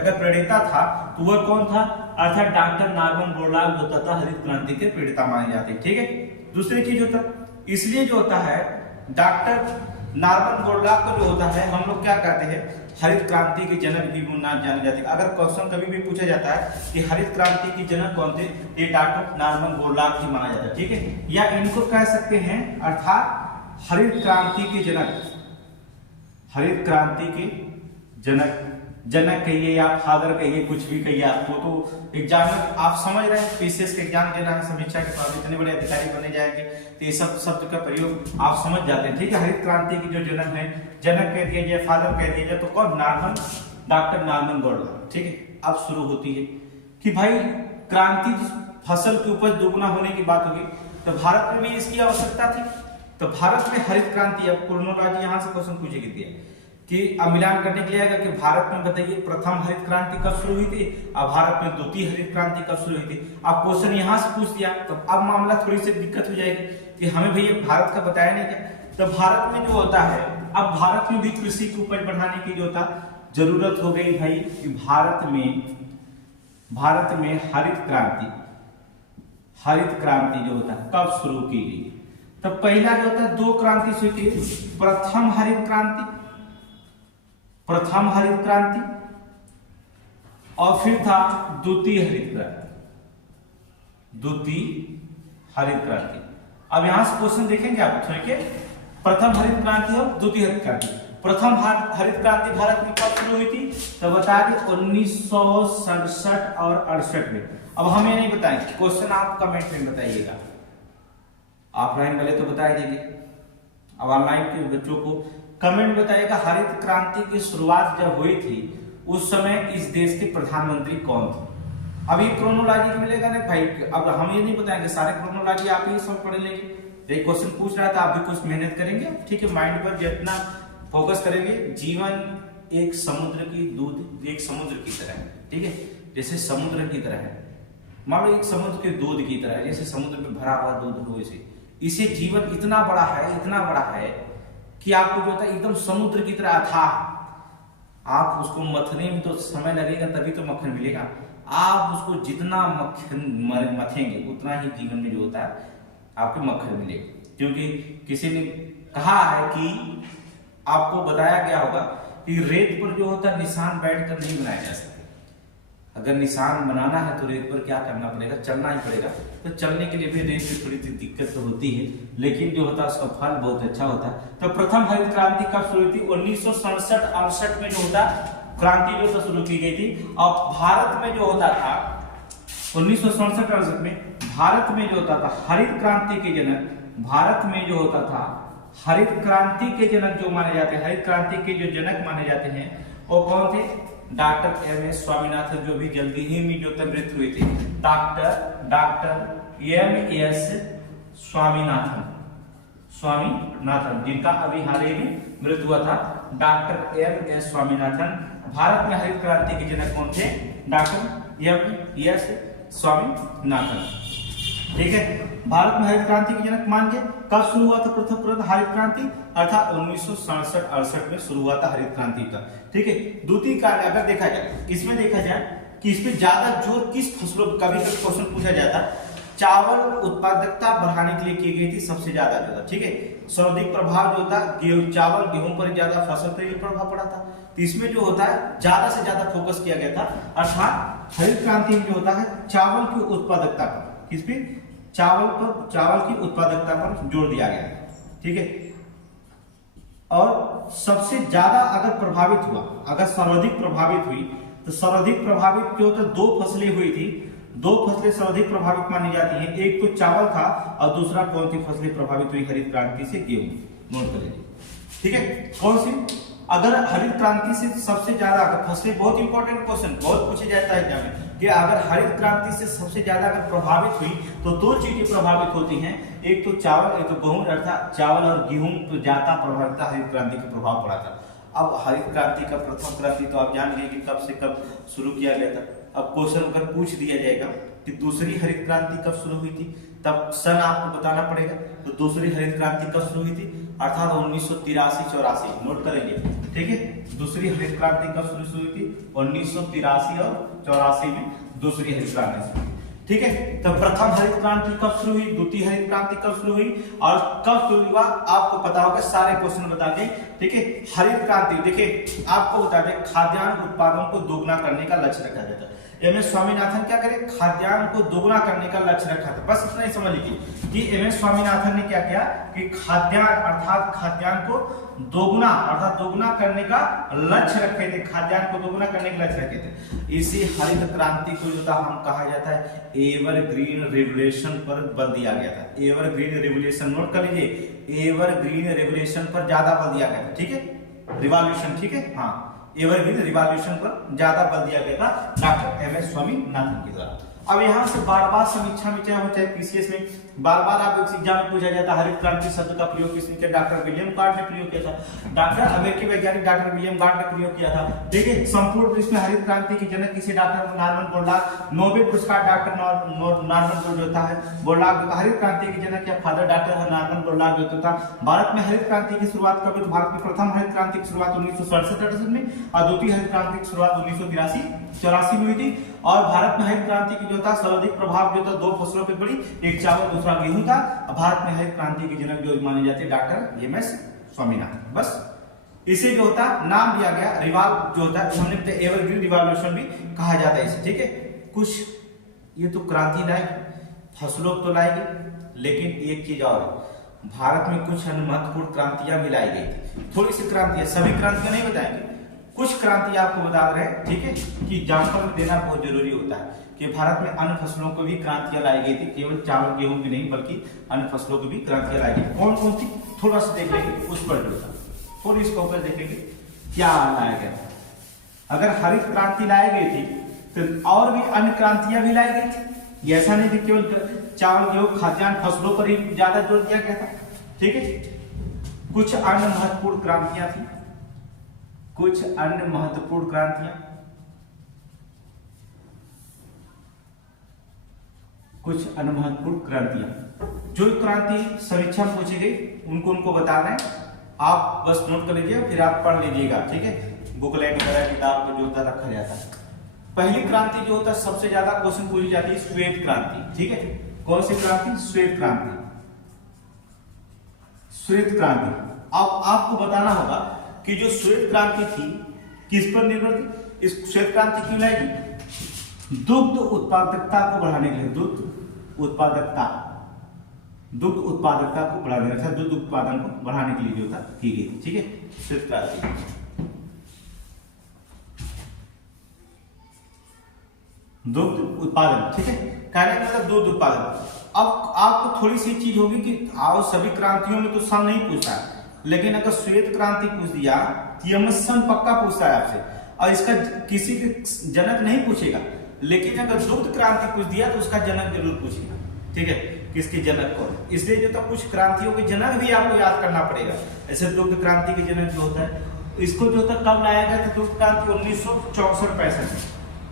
अगर प्रेरणा था, तो वह कौन था, अर्थात डॉक्टर नॉर्मन बोरलॉग होता था, हरित क्रांति के प्रेरणा माने जाते, ठीक है। दूसरी चीज होता, इसलिए जो होता है डॉक्टर नॉर्मन बोरलॉग को जो होता है हम लोग क्या कहते हैं, हरित क्रांति के जनक भी नाम जाने जाते हैं। अगर क्वेश्चन कभी भी पूछा जाता है कि हरित क्रांति के जनक कौन थे, ये डॉक्टर नॉर्मन बोरलॉग ही माना जाता है, ठीक है, या इनको कह सकते हैं अर्थात हरित क्रांति के जनक, हरित क्रांति के जनक, जनक कहिए या फादर कहिए, कुछ भी कहिए, आपको तो एग्जाम में आप समझ रहे हैं, पीसीएस का एग्जाम देना है, समीक्षा के बाद इतने बड़े अधिकारी बने जाएंगे तो ये सब शब्द का प्रयोग आप समझ जाते हैं, ठीक है। हरित क्रांति के जो जनक है, जनक कह दिया जाए, फादर कह दिया जाए, तो कौन, नॉर्मन, डॉक्टर नॉर्मन बोरलॉग, ठीक है। अब शुरू होती है कि भाई क्रांति, फसल की उपज दोगुना होने की बात होगी, तो भारत में भी इसकी आवश्यकता थी, तो भारत में हरित क्रांति, अब क्रोनोलॉजी यहाँ से क्वेश्चन पूछेगी दिया कि अब मिलान करने के लिए आएगा कि भारत में बताइए प्रथम हरित क्रांति कब शुरू हुई थी, अब भारत में द्वितीय हरित क्रांति कब शुरू हुई थी। अब क्वेश्चन यहाँ से पूछ दिया तो अब मामला थोड़ी सी दिक्कत हो जाएगी कि हमें भैया भारत का बताया नहीं क्या। तो भारत में जो होता है, अब भारत में भी कृषि की उपज बढ़ाने की जो होता जरूरत हो गई भाई कि भारत में हरित क्रांति जो होता है कब शुरू की गई। तो पहला जो होता है, दो क्रांति से हुई थी, प्रथम हरित क्रांति और फिर था द्वितीय हरित क्रांति। अब यहां से क्वेश्चन देखेंगे आप, ठीक है, प्रथम हरित क्रांति और द्वितीय हरित क्रांति। प्रथम हरित क्रांति भारत में कब शुरू हुई थी, तो बता दें 1967 और 68 में। अब हम ये नहीं बताएंगे, क्वेश्चन आप कमेंट में बताइएगा, ऑफलाइन वाले तो बता देंगे, अब ऑनलाइन के बच्चों को कमेंट बताइएगा हरित क्रांति की शुरुआत जब हुई थी उस समय इस देश के प्रधानमंत्री कौन थे। अभी क्रोनोलॉजी मिलेगा ना भाई, अब हम ये नहीं बताएंगे, सारे क्रोनोलॉजी आप ही सब पढ़ लेंगे। एक क्वेश्चन पूछ रहा था, आप भी कुछ मेहनत करेंगे, ठीक है, माइंड पर जितना फोकस करेंगे। जीवन एक समुद्र की तरह है, ठीक है, जैसे समुद्र की तरह है, मान लो एक समुद्र के दूध की तरह है, जैसे समुद्र में भरा हुआ दूध हो, इसे जीवन इतना बड़ा है कि आपको जो होता है एकदम समुद्र की तरह अथाह, आप उसको मथने में तो समय लगेगा तभी तो मक्खन मिलेगा, आप उसको जितना मथेंगे उतना ही जीवन में जो होता है आपको मक्खन मिलेगा। क्योंकि किसी ने कहा है कि आपको बताया गया होगा कि रेत पर जो होता है निशान बैठकर नहीं बनाया जा सकता, अगर निशान बनाना है तो रेत पर क्या करना पड़ेगा, चलना ही पड़ेगा। तो चलने के लिए भी रेत में थोड़ी सी दिक्कत तो होती है, लेकिन जो होता है उसका फल बहुत अच्छा होता है। तो प्रथम हरित क्रांति कब शुरू हुई थी, 1967-68 में जो होता क्रांति जो शुरू की गई थी। और भारत में जो होता था 1967-68 में भारत में जो होता था हरित क्रांति के जनक, भारत में जो होता था हरित क्रांति के जनक जो माने जाते हैं, हरित क्रांति के जो जनक माने जाते हैं वो कौन थे, डॉक्टर एम.एस. स्वामीनाथन, जो भी जल्दी ही में जो मृत्यु हुई थी, डॉक्टर एम.एस. स्वामीनाथन, जिनका अभी हाल ही में मृत्यु हुआ था, डॉक्टर एम.एस. स्वामीनाथन। भारत में हरित क्रांति के जनक कौन थे, डॉक्टर एम.एस. स्वामीनाथन, ठीक है। भारत में हरित क्रांति के जनक मान के कब शुरू हुआ था प्रथम हरित क्रांति, अर्थात 1967-68 में शुरू हुआ था हरित क्रांति का, ठीक है। द्वितीय कार्य अगर देखा जाए, इसमें देखा जाए कि इसमें ज्यादा जोर किस फसलों, कभी कभी क्वेश्चन पूछा जाता, चावल उत्पादकता बढ़ाने के लिए की गई थी सबसे ज्यादा, ठीक है। सर्वाधिक प्रभाव जो होता चावल गेहूं पर ज्यादा फसल पर प्रभाव पड़ा था, तो इसमें जो होता है ज्यादा से ज्यादा फोकस किया गया था, अर्थात हरित क्रांति में जो होता है चावल की उत्पादकता पर, किस पे, चावल की उत्पादकता पर जोर दिया गया, ठीक है। और सबसे ज्यादा अगर प्रभावित हुआ, अगर सर्वाधिक प्रभावित हुई, तो सर्वाधिक प्रभावित जो होता दो फसलें हुई थी, दो फसलें सर्वाधिक प्रभावित मानी जाती हैं, एक तो चावल था और दूसरा कौन सी फसलें प्रभावित हुई हरित क्रांति से, गेहूं। नोट कर लीजिए, ठीक है। कौन सी, अगर हरित क्रांति से सबसे ज्यादा अगर फसलें, बहुत इंपॉर्टेंट क्वेश्चन बहुत पूछे जाता है एग्जाम में कि अगर हरित क्रांति से सबसे ज्यादा अगर प्रभावित हुई तो दो चीजें प्रभावित होती हैं, एक तो चावल, एक तो गेहूं, अर्थात चावल और गेहूं तो ज्यादा प्रभावित हरित क्रांति का प्रभाव पड़ा था। अब हरित क्रांति का प्रथम क्रांति तो आप जान गए कि कब से कब शुरू किया गया था। अब क्वेश्चन अगर पूछ दिया जाएगा कि दूसरी हरित क्रांति कब शुरू हुई थी, तब सन आपको बताना पड़ेगा। तो दूसरी हरित क्रांति कब शुरू हुई थी, अर्थात 1983-84, नोट करेंगे, ठीक है। दूसरी हरित क्रांति कब शुरू हुई थी, 1983 और 84 में दूसरी हरित क्रांति, ठीक है। तो प्रथम हरित क्रांति कब शुरू हुई, द्वितीय हरित क्रांति कब शुरू हुई और कब शुरू हुआ आपको पता होगा, सारे क्वेश्चन बता दें, ठीक है। हरित क्रांति देखिए आपको बता दें, खाद्यान्न उत्पादन को दोगुना करने का लक्ष्य रखा गया था। एम एस स्वामीनाथन क्या करे, खाद्यान्न को दोगुना करने का लक्ष्य रखा था। बस इतना ही समझ लीजिए कि एम एस स्वामीनाथन ने क्या किया कि खाद्यान्न अर्थात खाद्यान्न को दोगुना अर्थात दोगुना करने का लक्ष्य रखे थे, खाद्यान्न को दोगुना करने का लक्ष्य रखे थे। इसी हरित क्रांति को जो था हम कहा जाता है एवरग्रीन रेवोल्यूशन पर बल दिया गया था। एवरग्रीन रेवोल्यूशन नोट कर लीजिए, एवरग्रीन रेवोल्यूशन पर ज्यादा बल दिया गया था, ठीक है। रिवॉल्यूशन, ठीक है, हाँ, एवरग्रीन रिवॉल्यूशन पर ज्यादा बल दिया गया था डॉक्टर एम एस स्वामीनाथन के द्वारा। अब यहाँ से बार बार समीक्षा में चाहे हो चाहे पीसीएस में बार बार आप एग्जाम में पूछा जाता है हरित क्रांति शब्द का प्रयोग किसने किया, डॉक्टर विलियम गार्ड ने प्रयोग किया था। डॉक्टर अमेरिकी वैज्ञानिक डॉक्टर विलियम गार्ड ने प्रयोग किया था। देखिए संपूर्ण विश्व में हरित क्रांति के जनक किसे, डॉक्टर नॉर्मन बोरलॉग। नोबेल पुरस्कार डॉक्टर नॉर्मन जो था बोरलॉग, हरित क्रांति के जनक या फादर डॉक्टर नॉर्मन बोरलॉग जो था। भारत में हरित क्रांति की शुरुआत कब हुई, भारत में प्रथम हरित क्रांति की शुरुआत 1967 में और द्वितीय हरित क्रांति की शुरुआत 1983-84 में हुई थी। और भारत में हरित क्रांति की जो था सर्वाधिक प्रभाव जो था दो फसलों पर पड़ी, एक चावल दूसरा गेहूं था। भारत में हरित क्रांति के जनक जो माने जाते हैं डॉक्टर एम एस स्वामीनाथन। बस इसे जो होता नाम दिया गया रिवाल्व जो होता है, हमने तो एवरग्रीन रिवॉल्यूशन भी कहा जाता है इसे, ठीक है। कुछ ये तो क्रांति लाएगी, फसलों तो लाएगी, लेकिन एक चीज और, भारत में कुछ महत्वपूर्ण क्रांतियां भी लाई गई थी। थोड़ी सी क्रांतियां, सभी क्रांतियां नहीं बताएंगे, कुछ क्रांति आपको बता रहे हैं, ठीक है, कि एग्जाम्पल देना बहुत जरूरी होता है कि भारत में अन्य फसलों को भी क्रांतियां लाई गई थी, केवल चावल गेहूं की नहीं बल्कि अन्य फसलों को भी क्रांतियां लाई गई। कौन कौन सी थोड़ा सा देख लेंगे, उस पर जो था थोड़ी इसको ऊपर देखेंगे क्या लाया गया। अगर हरित क्रांति लाई गई थी तो और भी अन्य क्रांतियां भी लाई गई थी, ऐसा नहीं कि केवल चावल गेहूं खाद्यान्न फसलों पर ही ज्यादा जोर दिया गया था, ठीक है। कुछ अन्य महत्वपूर्ण क्रांतियां थी, कुछ अन्य महत्वपूर्ण क्रांतियां, कुछ अन्य महत्वपूर्ण क्रांतियां, जो क्रांति समीक्षा में पूछी गई उनको बताना है। आप बस नोट कर लीजिए, फिर आप पढ़ लीजिएगा, ठीक है। बुकलेट वगैरह किताब में जो होता रखा जाता है। पहली क्रांति जो होता है सबसे ज्यादा क्वेश्चन पूछी जाती है श्वेत क्रांति, ठीक है। कौन सी क्रांति, श्वेत क्रांति। श्वेत क्रांति अब आपको बताना होगा कि जो श्वेत क्रांति थी किस पर निर्भर थी। इस श्वेत क्रांति क्यों लाएगी, दुग्ध उत्पादकता को बढ़ाने के लिए, दुग्ध उत्पादकता को बढ़ाने के लिए, दुग्ध उत्पादन को बढ़ाने के लिए जो था की गई, ठीक है, श्वेत क्रांति। दुग्ध उत्पादन, ठीक है, कहने का मतलब दूध उत्पादन। अब आपको थोड़ी सी चीज होगी कि आओ सभी क्रांतियों में तो सम नहीं पूछता, लेकिन अगर श्वेत क्रांति पूछ दिया सन पक्का पूछता है आपसे, और इसका किसी के जनक नहीं पूछेगा, लेकिन अगर दुग्ध क्रांति पूछ दिया तो उसका जनक जरूर पूछेगा, ठीक है, किसके जनक को। इसलिए जो तो कुछ क्रांतियों के जनक भी आपको याद करना पड़ेगा। ऐसे दुग्ध क्रांति के जनक जो होता है, इसको जो था कब लाया गया था, दुग्ध क्रांति 1964-65 में,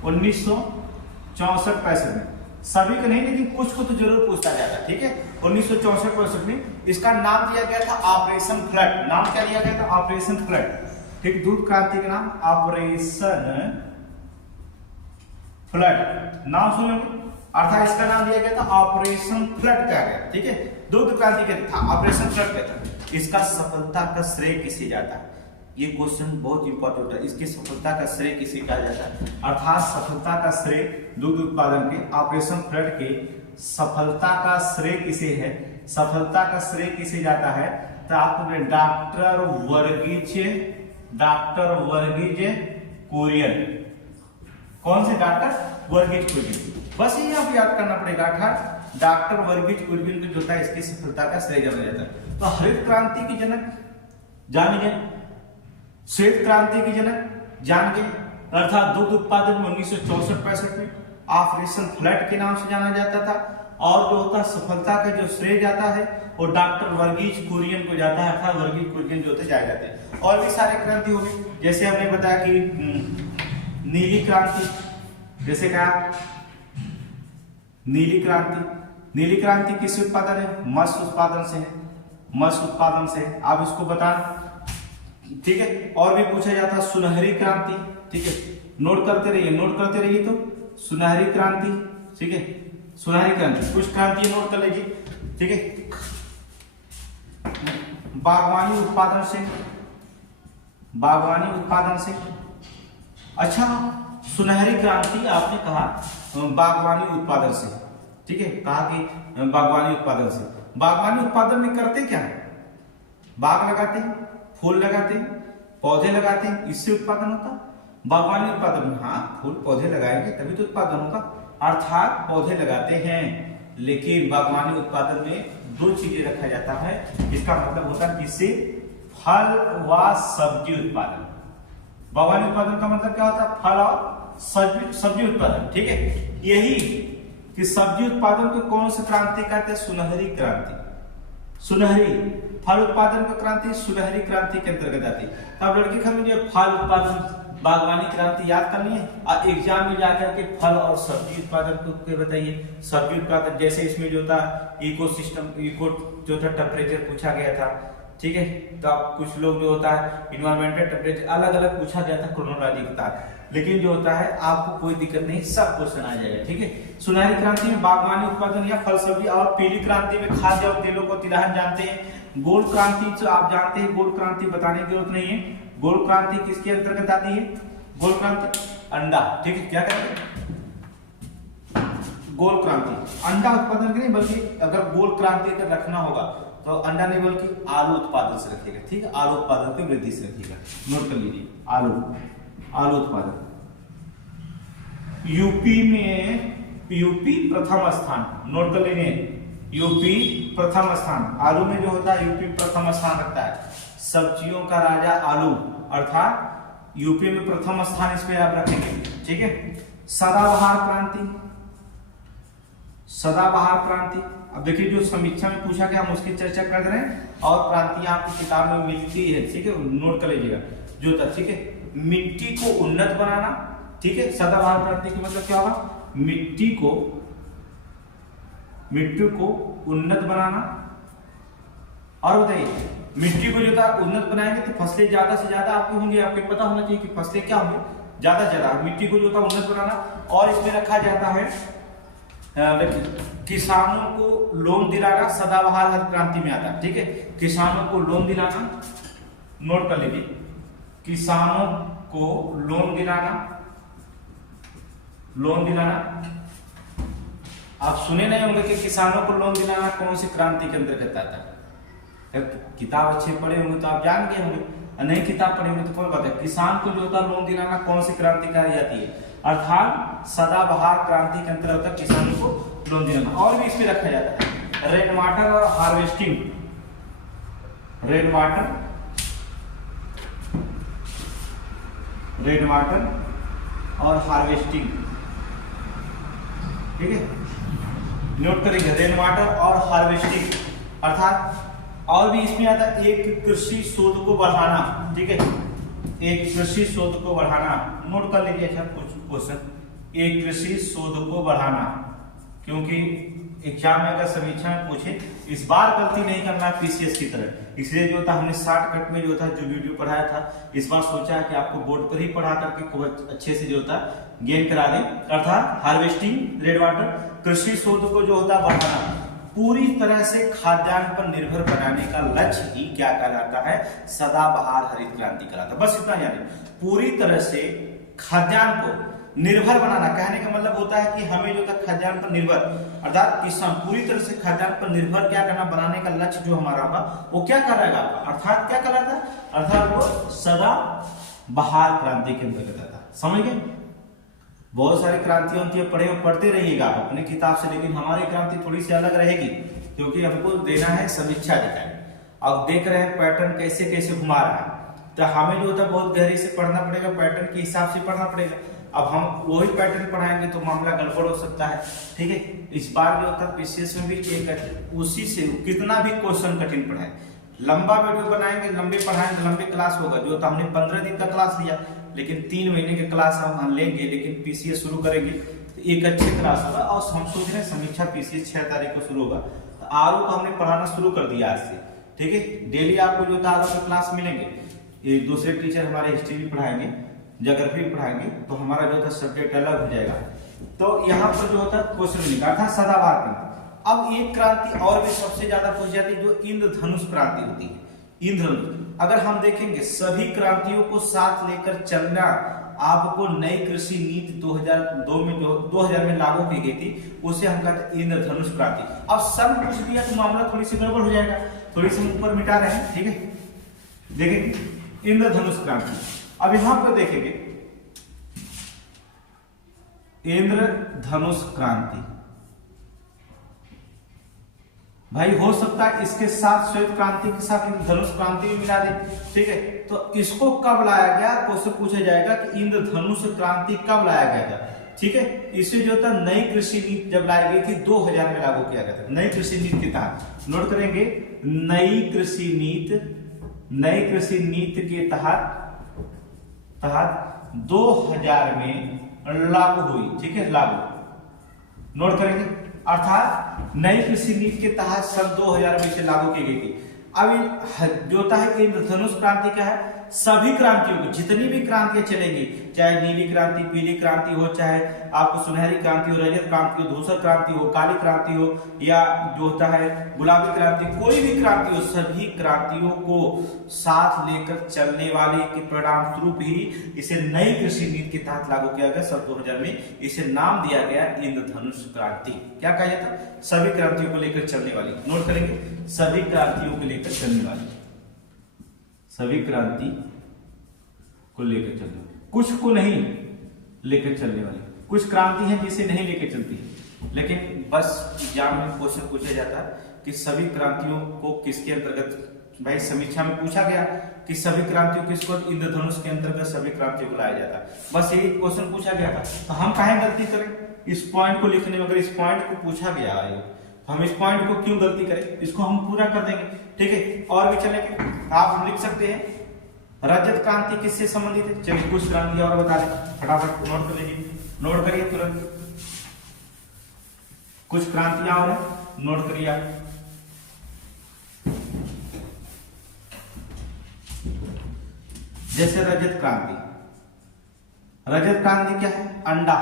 1964-65 में। सभी को नहीं, लेकिन कुछ को तो जरूर पूछता जाता, ठीक है। 1964-65 में इसका नाम दिया गया था ऑपरेशन फ्लड। नाम क्या दिया गया था, ऑपरेशन फ्लड, ठीक। दूध क्रांति का नाम ऑपरेशन फ्लड, नाम सुनेंगे, अर्थात इसका नाम दिया गया था ऑपरेशन फ्लड का गया, ठीक है। दूध क्रांति का था ऑपरेशन फ्लड का था। इसका सफलता का श्रेय किसे जाता है, ये क्वेश्चन बहुत इंपॉर्टेंट है। इसकी सफलता का श्रेय किसे कहा जाता है, अर्थात सफलता का श्रेय दूध उत्पादन के ऑपरेशन फ्लड के सफलता का श्रेय किसे है, सफलता का श्रेय किसे जाता है, तो आपको डॉक्टर वर्गीज कुरियन। कौन से डॉक्टर, वर्गीज कुरियन, बस ये आप याद करना पड़ेगा, अर्थात डॉक्टर वर्गीज कुरियन को जो था इसकी सफलता का श्रेय जाना जाता है। तो हरित क्रांति के जनक जान गए, श्वेत क्रांति के जनक जान गए, अर्थात दुग्ध उत्पादन में 1964-65 में ऑपरेशन फ्लड के नाम से जाना जाता था। और जो होता सफलता का जो श्रेय जाता है वो डॉक्टर वर्गीज कुरियन को जाता है, अर्थात वर्गीज कुरियन जो होते जाए जाते हैं। और भी सारे क्रांति हो गए, जैसे हमने बताया कि नीली क्रांति, जैसे कहा नीली क्रांति किस उत्पादन है, मत्स्य उत्पादन से है, मत्स्य उत्पादन से। आप इसको बताना, ठीक है। और भी पूछा जाता है सुनहरी क्रांति, ठीक है, नोट करते रहिए तो सुनहरी क्रांति, ठीक है, सुनहरी क्रांति, कुछ क्रांति नोट कर लीजिए, ठीक है। बागवानी उत्पादन से, बागवानी उत्पादन से, अच्छा सुनहरी क्रांति आपने कहा बागवानी उत्पादन से, ठीक है, कहा कि बागवानी उत्पादन से। बागवानी उत्पादन में करते क्या है? बाग लगाते हैं, फूल लगाते हैं, पौधे लगाते हैं, इससे उत्पादन होता है। बागवानी उत्पादन में हाँ फूल पौधे लगाएंगे तभी तो उत्पादन होगा, अर्थात पौधे लगाते हैं, लेकिन बागवानी उत्पादन में दो चीजें रखा जाता है। इसका मतलब होता है किससे? फल व सब्जी उत्पादन। बागवानी उत्पादन का मतलब क्या होता है? फल और सब्जी उत्पादन, ठीक है। यही कि सब्जी उत्पादन को कौन सी क्रांति कहते हैं? सुनहरी क्रांति। सुनहरी फल उत्पादन की क्रांति सुनहरी क्रांति के अंतर्गत आती है। तो अब लड़के घर में जो फल उत्पादन बागवानी क्रांति याद करनी है और एग्जाम में जाकर के फल और सब्जी उत्पादन को बताइए। सब्जी उत्पादन जैसे इसमें जो था इकोसिस्टम, इको जो था टेम्परेचर पूछा गया था, ठीक है। तो अब कुछ लोग जो होता है इन्वायरमेंटल टेम्परेचर अलग अलग पूछा गया था क्रोनोलॉजी के साथ, लेकिन जो होता है आपको कोई दिक्कत नहीं, सब क्वेश्चन आ जाएगा, ठीक है। सुनहरी क्रांति में बागवानी उत्पादन या फल सब्जी, और पीली क्रांति में खाद्य और तेलों को तिलहन जानते हैं। गोल्ड क्रांति तो आप जानते हैं, गोल्ड क्रांति बताने की जरूरत नहीं है। गोल्ड क्रांति किसके अंतर्गत आती है? गोल्ड क्रांति अंडा, ठीक है। क्या करेंगे? गोल्ड क्रांति अंडा उत्पादन के नहीं, बल्कि अगर गोल्ड क्रांति अगर रखना होगा तो अंडा नहीं बल्कि आलू उत्पादन से रखिएगा, ठीक है। आलू उत्पादन की वृद्धि से रखिएगा, नोट कर लीजिए। आलू उत्पादन यूपी में, यूपी प्रथम स्थान, नोट कर लीजिए। यूपी प्रथम स्थान, आलू में जो होता है यूपी प्रथम स्थान रखता है। सब्जियों का राजा आलू, अर्थात यूपी में प्रथम स्थान इस पे आप रखेंगे, ठीक है। सदाबहार क्रांति, सदाबहार क्रांति, अब देखिए जो समीक्षा में पूछा गया हम उसकी चर्चा कर रहे हैं, और क्रांतियां आपकी किताब में मिलती है, ठीक है, नोट कर लीजिएगा जो था, ठीक है। मिट्टी को उन्नत बनाना, ठीक है। सदाबहार क्रांति का मतलब क्या होगा? मिट्टी को उन्नत बनाना। और बताइए मिट्टी को जो था उन्नत बनाएंगे तो फसलें ज्यादा से ज्यादा आपकी होंगी। आपको पता होना चाहिए कि फसलें क्या होंगी, ज्यादा से ज्यादा। मिट्टी को जो था उन्नत बनाना, और इसमें रखा जाता है किसानों को लोन दिलाना, सदाबहार क्रांति में आता है, ठीक है। किसानों को लोन दिलाना, नोट कर लीजिए। किसानों को लोन दिलाना, लोन दिलाना। आप सुने नहीं होंगे कि किसानों को लोन दिलाना कौन सी क्रांति के अंतर्गत आता है। किताब अच्छे पढ़े होंगे तो आप जान गए होंगे, नहीं किताब पढ़े होंगे तो कौन बात है। किसान को जो होता है लोन दिलाना कौन सी क्रांति कही जाती है? अर्थात सदाबहार क्रांति के अंतर्गत किसानों को लोन दिलाना। और भी इसमें रखा जाता है रेन वाटर और हार्वेस्टिंग, रेन वाटर और हार्वेस्टिंग, ठीक है। नोट करेंगे रेन वाटर और हार्वेस्टिंग, अर्थात और भी इसमें आता है एक कृषि शोध को बढ़ाना, ठीक है। एक कृषि शोध को बढ़ाना, नोट कर लीजिए अच्छा कुछ क्वेश्चन। एक कृषि शोध को बढ़ाना, क्योंकि एग्जाम में अगर समीक्षा में पूछे, इस बार गलती नहीं करना पीसीएस की तरह, इसलिए जो था हमने शॉर्टकट में जो था जो वीडियो पढ़ाया था, इस बार सोचा है कि आपको बोर्ड पर ही पढ़ा करके खूब अच्छे से जो था गेन करा दें। अर्थात हार्वेस्टिंग, रेन वाटर, कृषि शोध को जो होता है बढ़ाना, पूरी तरह से खाद्यान्न पर निर्भर बनाने का लक्ष्य ही क्या कहलाता है? सदाबहार हरित क्रांति कहलाता है। बस इतना जाने, पूरी तरह से खाद्यान्न को निर्भर बनाना, कहने का मतलब होता है कि हमें जो था खाद्यान्न पर निर्भर, अर्थात किसान पूरी तरह से खाद्यान्न पर निर्भर क्या करना, बनाने का लक्ष्य जो हमारा होगा वो क्या कहलाएगा? अर्थात क्या कहलाता है? अर्थात वो सदाबहार क्रांति के अंतर्गत आता है। समझ गए? बहुत सारी क्रांतियां होती है, पढ़ते रहिएगा अपनी किताब से, लेकिन हमारी क्रांति थोड़ी सी अलग रहेगी, क्योंकि हमको देना है समीक्षा दिखाए। अब देख रहे हैं पैटर्न कैसे कैसे घुमा रहा है, तो हमें जो होता है बहुत गहरे से पढ़ना पड़ेगा, पैटर्न के हिसाब से पढ़ना पड़ेगा। अब हम वही पैटर्न पढ़ाएंगे तो मामला गड़बड़ हो सकता है, ठीक है। इस बार जो होता है पीसीएस में भी एक उसी से कितना भी क्वेश्चन कठिन पढ़ाए, लंबा वीडियो बनाएंगे, लंबे पढ़ाएंगे, लंबे क्लास होगा। जो तो हमने 15 दिन का क्लास लिया, लेकिन 3 महीने के क्लास हम लेंगे, लेकिन पीसीएस शुरू करेंगे तो एक अच्छे क्लास होगा। और हम सोच रहे हैं समीक्षा पीसीएस 6 तारीख को शुरू होगा, तो आरओ को हमने पढ़ाना शुरू कर दिया आज से, ठीक है। डेली आपको जो था आरओ का क्लास मिलेंगे, ये दूसरे टीचर हमारे हिस्ट्री भी पढ़ाएंगे, ज्योग्राफी भी पढ़ाएंगे, तो हमारा जो था सब्जेक्ट अलग हो जाएगा। तो यहाँ पर जो होता है क्वेश्चन लिखा था सदाबहार क्रांति। अब एक क्रांति और भी सबसे ज्यादा पूछी जाती है जो इंद्रधनुष क्रांति होती है। इंद्रधनुष अगर हम देखेंगे सभी क्रांतियों को साथ लेकर चलना आपको नई कृषि नीति 2002 में जो 2000 में लागू की गई थी उसे हम कहते हैं इंद्रधनुष क्रांति। अब सब पूछ दिया तो मामला थोड़ी सी गड़बड़ हो जाएगा, थोड़ी सी ऊपर मिटा रहे हैं, ठीक है। देखेंगे इंद्रधनुष क्रांति, अब यहां पर देखेंगे इंद्रधनुष क्रांति। भाई हो सकता है इसके साथ श्वेत क्रांति के साथ इंद्रधनुष क्रांति भी मिला दे, ठीक है। तो इसको कब लाया गया, क्वेश्चन पूछा जाएगा कि इंद्रधनुष क्रांति कब लाया गया था, ठीक है। इसे जो था नई कृषि नीति जब लाई गई थी 2000 में लागू किया गया था। नई कृषि नीति के तहत नोट करेंगे, नई कृषि नीति के तहत 2000 में लागू हुई, ठीक है, लागू नोट करेंगे। अर्थात नई कृषि नीति के तहत सन 2000 में इसे लागू की गई थी। अब जो होता है इंद्रधनुष क्रांति का है सभी क्रांतियों को, जितनी भी क्रांतियां चलेंगी, चाहे नीली क्रांति, पीली क्रांति हो, चाहे आपको सुनहरी क्रांति हो, रजत क्रांति हो, धूसर क्रांति हो, काली क्रांति हो, या जो होता है गुलाबी क्रांति, कोई भी क्रांति हो, सभी क्रांतियों को साथ लेकर चलने वाले के परिणाम स्वरूप ही इसे नई कृषि नीति के तहत लागू किया गया सन 2000 में। इसे नाम दिया गया इंद्रधनुष क्रांति। क्या कहा जाता है, सभी क्रांतियों को लेकर चलने वाली। नोट करेंगे, सभी क्रांतियों को लेकर चलने वाली, सभी क्रांति को लेकर चलने वाली, कुछ को नहीं लेकर चलने वाली। कुछ क्रांति है जिसे नहीं लेकर चलती है, लेकिन बस एग्जाम में क्वेश्चन पूछा जाता है कि सभी क्रांतियों को किसके अंतर्गत। भाई समीक्षा में पूछा गया कि सभी क्रांतियों किसको, इंद्रधनुष के अंतर्गत सभी क्रांतियों को लाया जाता है, बस यही क्वेश्चन पूछा गया था। तो हम काहे गलती करें इस पॉइंट को लिखने में, अगर इस पॉइंट को पूछा गया है हम इस पॉइंट को क्यों गलती करें, इसको हम पूरा कर देंगे, ठीक है। और भी चलेंगे, आप लिख सकते हैं रजत क्रांति किससे संबंधित है। चलिए कुछ क्रांति और बता दें, फटाफट नोट कर लीजिए, नोट करिए तुरंत। कुछ क्रांतियां और है, नोट करिए आप। जैसे रजत क्रांति, रजत क्रांति क्या है, अंडा,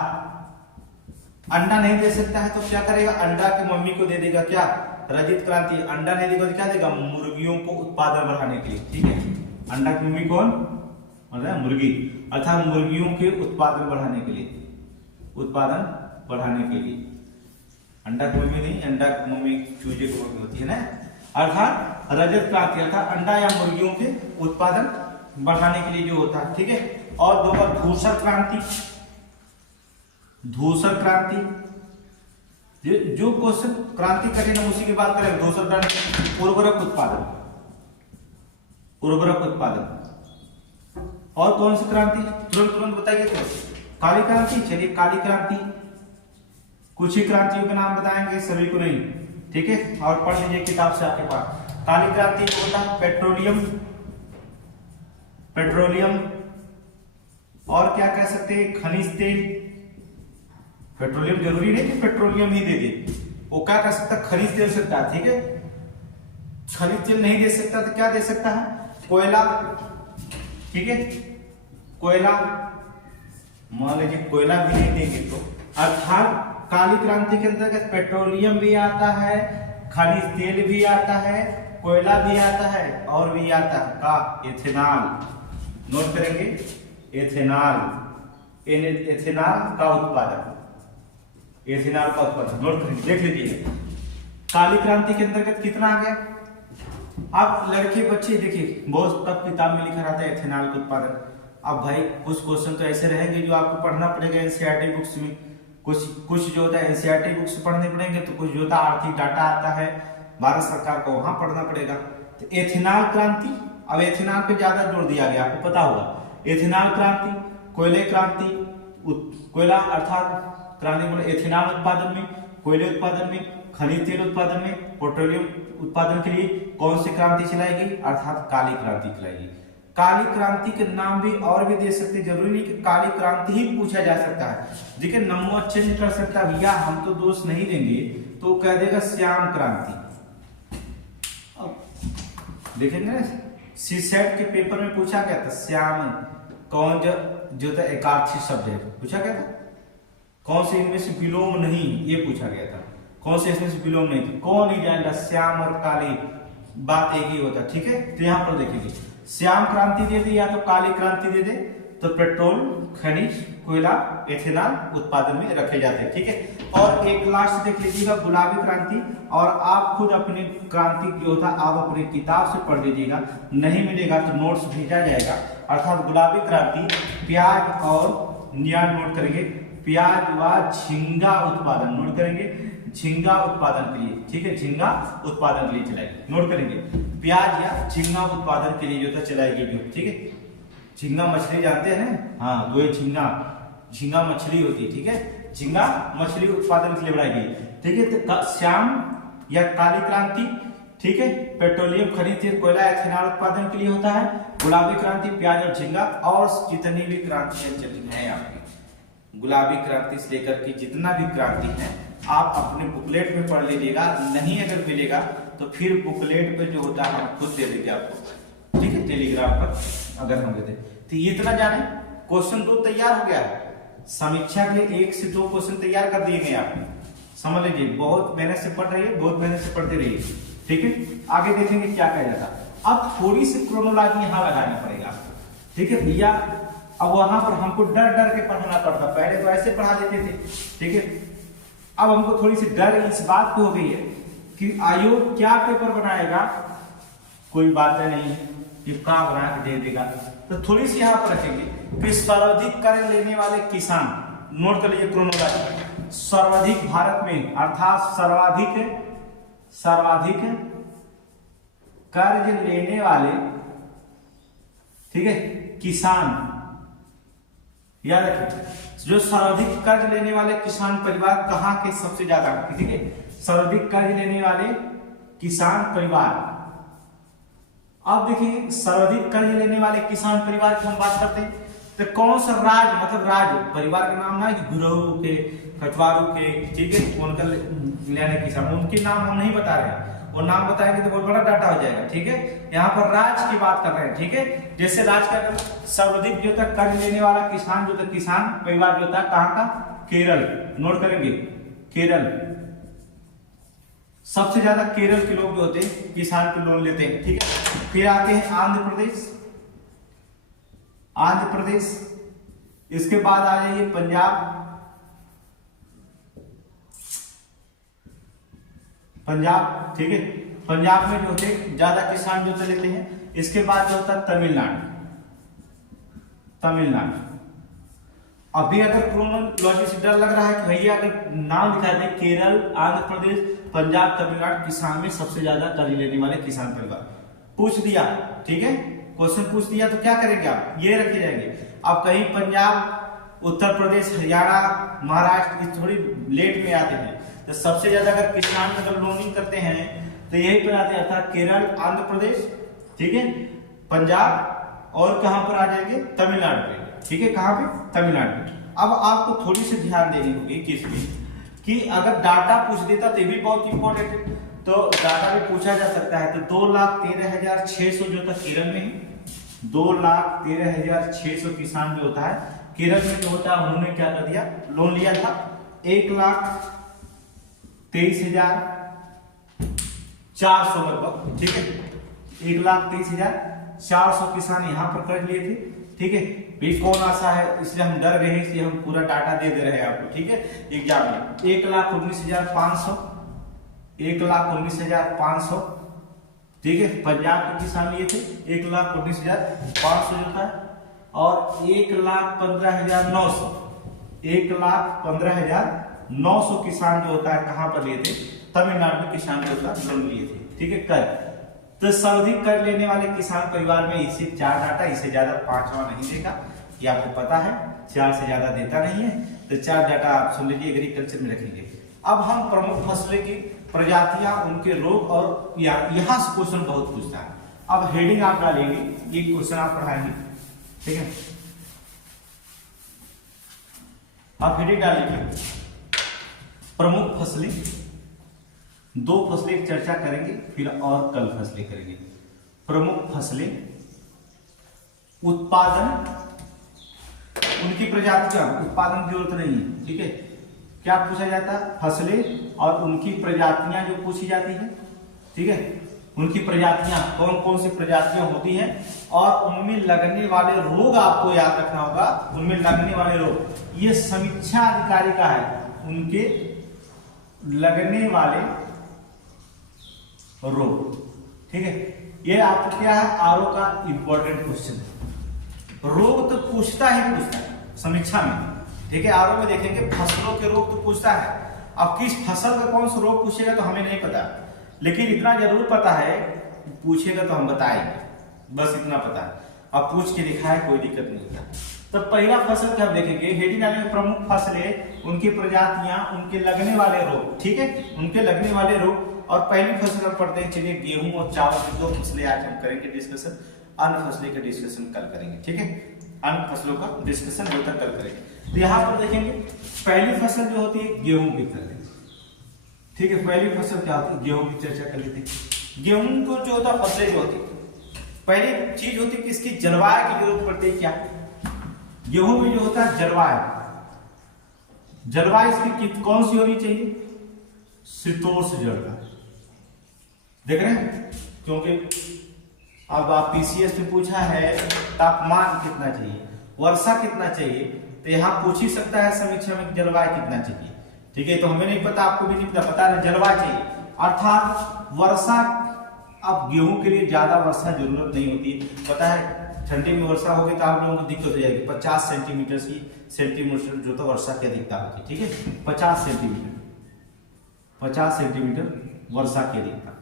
अंडा नहीं दे सकता है तो क्या करेगा, अंडा की मम्मी को दे देगा। क्या, रजत क्रांति अंडा नहीं देगा तो क्या देगा, मुर्गियों को उत्पादन बढ़ाने के लिए, ठीक है। अंडा की मम्मी कौन, मतलब मुर्गी, अर्थात मुर्गियों के उत्पादन बढ़ाने के लिए, उत्पादन बढ़ाने के लिए। अंडा की मम्मी नहीं, अंडा की मम्मी चूजे की मम्मी होती है ना। अर्थात रजत क्रांति अर्थात अंडा या मुर्गियों के उत्पादन बढ़ाने के लिए जो होता है, ठीक है। और दो बार धूसर क्रांति, धूसर क्रांति जो क्वेश्चन क्रांति करेंगे उसी की बात करेंगे। धूसर क्रांति उर्वरक उत्पादन, उर्वरक उत्पादन। और कौन सी क्रांति, तुरंत तुरंत बताइए तो। काली क्रांति, चलिए काली क्रांति, कुछ ही क्रांतियों के नाम बताएंगे, सभी को नहीं, ठीक है। और पढ़ लीजिए किताब से आपके पास। काली क्रांति जो होता है पेट्रोलियम, पेट्रोलियम और क्या कह सकते हैं, खनिज तेल। पेट्रोलियम जरूरी नहीं कि पेट्रोलियम ही दे दे, वो क्या कर सकता है, खनिज तेल सकता है, ठीक है। खनिज तेल नहीं दे सकता तो क्या दे सकता है, कोयला, ठीक है। कोयला, मान लीजिए कोयला भी नहीं देंगे तो, अर्थात काली क्रांति के अंतर्गत पेट्रोलियम भी आता है, खनिज तेल भी आता है, कोयला भी आता है, और भी आता है का एथेनॉल। नोट करेंगे, एथेनॉल, एथेनॉल का उत्पादन, एथेनॉल का उत्पादन नोट करेंगे, देख लीजिए। काली क्रांति के अंतर्गत कितना आ गया, आप लड़के बच्चे देखिए बहुत तब किताब में लिखा रहता है एथेनॉल का उत्पादन। अब भाई कुछ क्वेश्चन तो ऐसे रहेंगे जो आपको पढ़ना पड़ेगा एनसीईआरटी बुक्स में, कुछ जो होता है एनसीईआरटी बुक्स पढ़ने पड़ेंगे, तो कुछ जो होता है आर्थिक डाटा आता है भारत सरकार को, वहां पढ़ना पड़ेगा। तो एथेनॉल क्रांति, अब एथेनॉल पे ज्यादा जोर दिया गया, आपको पता होगा। एथेनॉल क्रांति, कोयले क्रांति, कोयला अर्थात क्रांति मतलब एथेनॉल उत्पादन में, कोयले उत्पादन में, खनिज तेल उत्पादन में, पेट्रोलियम उत्पादन के लिए कौन सी क्रांति चलाई गई, अर्थात काली क्रांति चलाई गई। काली क्रांति के नाम भी और भी दे सकते, जरूरी नहीं कि काली क्रांति ही पूछा जा सकता है। देखिए नंबर चेंज कर सकता है, भैया हम तो दोष नहीं देंगे तो कह देगा श्याम क्रांति। देखेंगे ना सीसेट के पेपर में पूछा गया था, श्याम कौन जो था एकार्थी शब्द है, पूछा गया था, कौन से इनमें से बिलोंग नहीं, ये पूछा गया था, कौन से इसमें से बिलोंग नहीं थी, कौन नहीं जाएगा, श्याम और काली, बात एक ही होता, ठीक है। तो यहाँ पर देखिए श्याम क्रांति दे दे या तो काली क्रांति दे दे, तो पेट्रोल, खनिज, कोयला, एथेनॉल उत्पादन में रखे जाते हैं, ठीक है। और एक लास्ट देख लीजिएगा गुलाबी क्रांति, और आप खुद अपनी क्रांति जो होता है आप अपनी किताब से पढ़ लीजिएगा, नहीं मिलेगा तो नोट्स भेजा जाएगा। अर्थात गुलाबी क्रांति प्याज और नियान नोट करेंगे, प्याज व झींगा उत्पादन नोट करेंगे, झींगा उत्पादन के लिए, ठीक है, झींगा उत्पादन के लिए चलाएगी, नोट करेंगे, प्याज या झींगा उत्पादन के लिए जो था चलाएगी जो, ठीक है। झींगा मछली जानते हैं, हाँ वो झींगा मछली होती है, ठीक है, झींगा मछली उत्पादन के लिए बढ़ाएगी, ठीक है। तो श्याम या काली क्रांति, ठीक है, पेट्रोलियम, खनिज तेल, कोयला, एथेनॉल उत्पादन के लिए होता है। गुलाबी क्रांति प्याज और झींगा, और जितनी भी क्रांतियां चली है आपकी, गुलाबी क्रांति से लेकर के जितना भी क्रांति है आप अपने बुकलेट में पढ़ लीजिएगा, नहीं अगर मिलेगा तो फिर बुकलेट पे जो होता है हम खुद दे देंगे आपको, ठीक है, टेलीग्राम पर अगर हम देते। तो ये इतना जाने, क्वेश्चन 2 तैयार हो गया है, समीक्षा के 1 से 2 क्वेश्चन तैयार कर दिए गए आपने, समझ लीजिए, बहुत मेहनत से पढ़ रही है, बहुत मेहनत से पढ़ते रहिए, ठीक है। आगे देखेंगे क्या कहा जाता। अब थोड़ी सी क्रोनोलॉजी यहाँ लगाना पड़ेगा आपको, ठीक है भैया। अब वहां पर हमको डर डर के पढ़ना पड़ता, पहले तो ऐसे पढ़ा देते थे, ठीक है। अब हमको थोड़ी सी डर इस बात को हो गई है कि आयोग क्या पेपर बनाएगा, कोई बात नहीं कि क्या बना के दे देगा, तो थोड़ी सी यहाँ पर रखेंगे कि सर्वाधिक कर्ज लेने वाले किसान, नोट कर लीजिए क्रोनोलॉजी, सर्वाधिक भारत में, अर्थात सर्वाधिक कर्ज लेने वाले, ठीक है, किसान, याद रखिए, जो सर्वाधिक कर्ज लेने वाले किसान परिवार कहाँ के सबसे ज्यादा, ठीक है, सर्वाधिक कर्ज लेने वाले किसान परिवार। अब देखिए सर्वाधिक कर्ज लेने वाले किसान परिवार की हम बात करते हैं, तो कौन सा राज्य, मतलब राज्य, परिवार के नाम ना कि गुरु के, कटवारू के, ठीक है, उनका लेने किसान, उनके नाम हम नहीं बता रहे हैं, वो नाम बताएंगे तो बहुत बड़ा डाटा हो जाएगा, ठीक है। यहाँ पर राज्य की बात कर रहे हैं, ठीक है। जैसे राज्य का सर्वाधिक जो तक कर्ज लेने वाला किसान जो तक किसान परिवार जो था कहाँ का, केरल, नोट करेंगे, केरल, सबसे ज्यादा केरल के लोग जो होते हैं किसान पे लोन लेते हैं, ठीक है। फिर आते हैं आंध्र प्रदेश, इसके बाद आ जाइए पंजाब, ठीक है, पंजाब में जो होते हैं ज्यादा किसान जो लेते हैं। इसके बाद जो होता है तमिलनाडु। अभी अगर क्रोनोलॉजी से डर लग रहा है कि भैया अगर नाम दिखा दे, केरल, आंध्र प्रदेश, पंजाब, तमिलनाडु किसान में सबसे ज्यादा कर्ज लेने वाले किसान परिवार पूछ दिया, ठीक है, क्वेश्चन पूछ दिया, तो क्या करेंगे आप, ये रखे जाएंगे। अब कहीं पंजाब, उत्तर प्रदेश, हरियाणा, महाराष्ट्र ये थोड़ी लेट में आते हैं, तो सबसे ज्यादा अगर किसान अगर लोनिंग करते हैं तो यही पर आते हैं, अर्थात केरल, आंध्र प्रदेश, ठीक है, पंजाब, और कहां पर आ जाएंगे, तमिलनाडु पे, ठीक है, कहां पे, तमिलनाडु पे। अब आपको थोड़ी सी ध्यान देनी होगी किसमें, कि अगर डाटा पूछ देता तो ये भी बहुत इंपॉर्टेंट है, तो डाटा भी पूछा जा सकता है। तो 2,13,600 जो था केरल में, 2,13,600 किसान जो होता है केरल में जो होता है, उन्होंने क्या कर दिया, लोन लिया था 1,23,400 लगभग, ठीक है, 1,23,400 किसान यहाँ पर कर्ज लिए थे, ठीक है। भी कौन आशा है, इसलिए हम डर गए, इसलिए हम पूरा डाटा दे दे रहे हैं आपको, ठीक है। एग्जाम में 1,19,500, 1,19,500, ठीक है, पंजाब के किसान लिए थे 1,19,500 जो था, और 1,15,900, 1,15,900 किसान जो होता है कहां पर लिए थे, तमिलनाडु में किसान जो होता है लोन लिए थे, ठीक है, कर। तो सर्वाधिक कर लेने वाले किसान परिवार में इसे 4 डाटा, इससे ज्यादा 5वां नहीं देगा, ये आपको पता है, 4 से ज्यादा देता नहीं है, तो 4 डाटा आप सुन लीजिए, एग्रीकल्चर में रखेंगे। अब हम प्रमुख फसलों की प्रजातियां, उनके रोग, और यहाँ से क्वेश्चन बहुत पूछता है। अब हेडिंग आप डालेंगे, ये क्वेश्चन आप पढ़ाएंगे, ठीक है, आप हेडिंग डालेंगे प्रमुख फसलें, 2 फसलें चर्चा करेंगे, फिर और कल फसलें करेंगे। प्रमुख फसलें, उत्पादन, उनकी प्रजातियां, उत्पादन की जरूरत नहीं है, ठीक है, क्या पूछा जाता है, फसलें और उनकी प्रजातियां जो पूछी जाती है, ठीक है, उनकी प्रजातियां कौन कौन सी प्रजातियां होती हैं और उनमें लगने वाले रोग आपको याद रखना होगा, उनमें लगने वाले रोग, ये समीक्षा अधिकारी का है, उनके लगने वाले रोग, ठीक है। ये आपको क्या है, आरओ का इंपॉर्टेंट क्वेश्चन है। रोग तो पूछता ही पूछता है समीक्षा में, ठीक है। आरओ में देखेंगे फसलों के रोग तो पूछता है, अब किस फसल का कौन सा रोग पूछेगा तो हमें नहीं पता, लेकिन इतना जरूर पता है, पूछेगा तो हम बताएंगे, बस इतना पता है। अब पूछ के दिखा है, कोई दिक्कत नहीं होता। तो पहला फसल क्या देखेंगे, हेडिंग में प्रमुख फसलें, उनकी प्रजातियां, उनके लगने वाले रोग, ठीक है, उनके लगने वाले रोग। और पहली फसल हम पढ़ते हैं, चलिए गेहूं और चावल की 2 फसलें आज हम करेंगे डिस्कशन, अन्य फसलें का डिस्कशन कल करेंगे, ठीक है, अन्य फसलों का डिस्कशन जो तक कल करेंगे। तो यहाँ पर देखेंगे पहली फसल जो होती है गेहूं की कर लेंगे, ठीक है। पहली फसल क्या होती है, गेहूं की चर्चा कर लेते हैं। गेहूं को जो होता है फसलें जो होती है, पहली चीज होती है कि इसकी जलवायु की जरूरत पड़ती है। क्या गेहूं में जो होता है जलवायु, जलवायु इसकी कौन सी होनी चाहिए, शीतोष्ण जलवायु, देख रहे हैं, क्योंकि अब आप पीसीएस में पूछा है तापमान कितना चाहिए, वर्षा कितना चाहिए, तो यहाँ पूछ ही सकता है समीक्षा में जलवायु कितना चाहिए, ठीक है। तो हमें नहीं पता, आपको भी नहीं पता, पता है जलवायु चाहिए, अर्थात वर्षा। अब गेहूं के लिए ज्यादा वर्षा जरूरत नहीं होती है, पता है ठंडी में वर्षा होगी तो आप लोगों को दिक्कत हो जाएगी, 50 सेंटीमीटर जो तो वर्षा की अधिकता होगी, ठीक है, 50 सेंटीमीटर वर्षा की अधिकता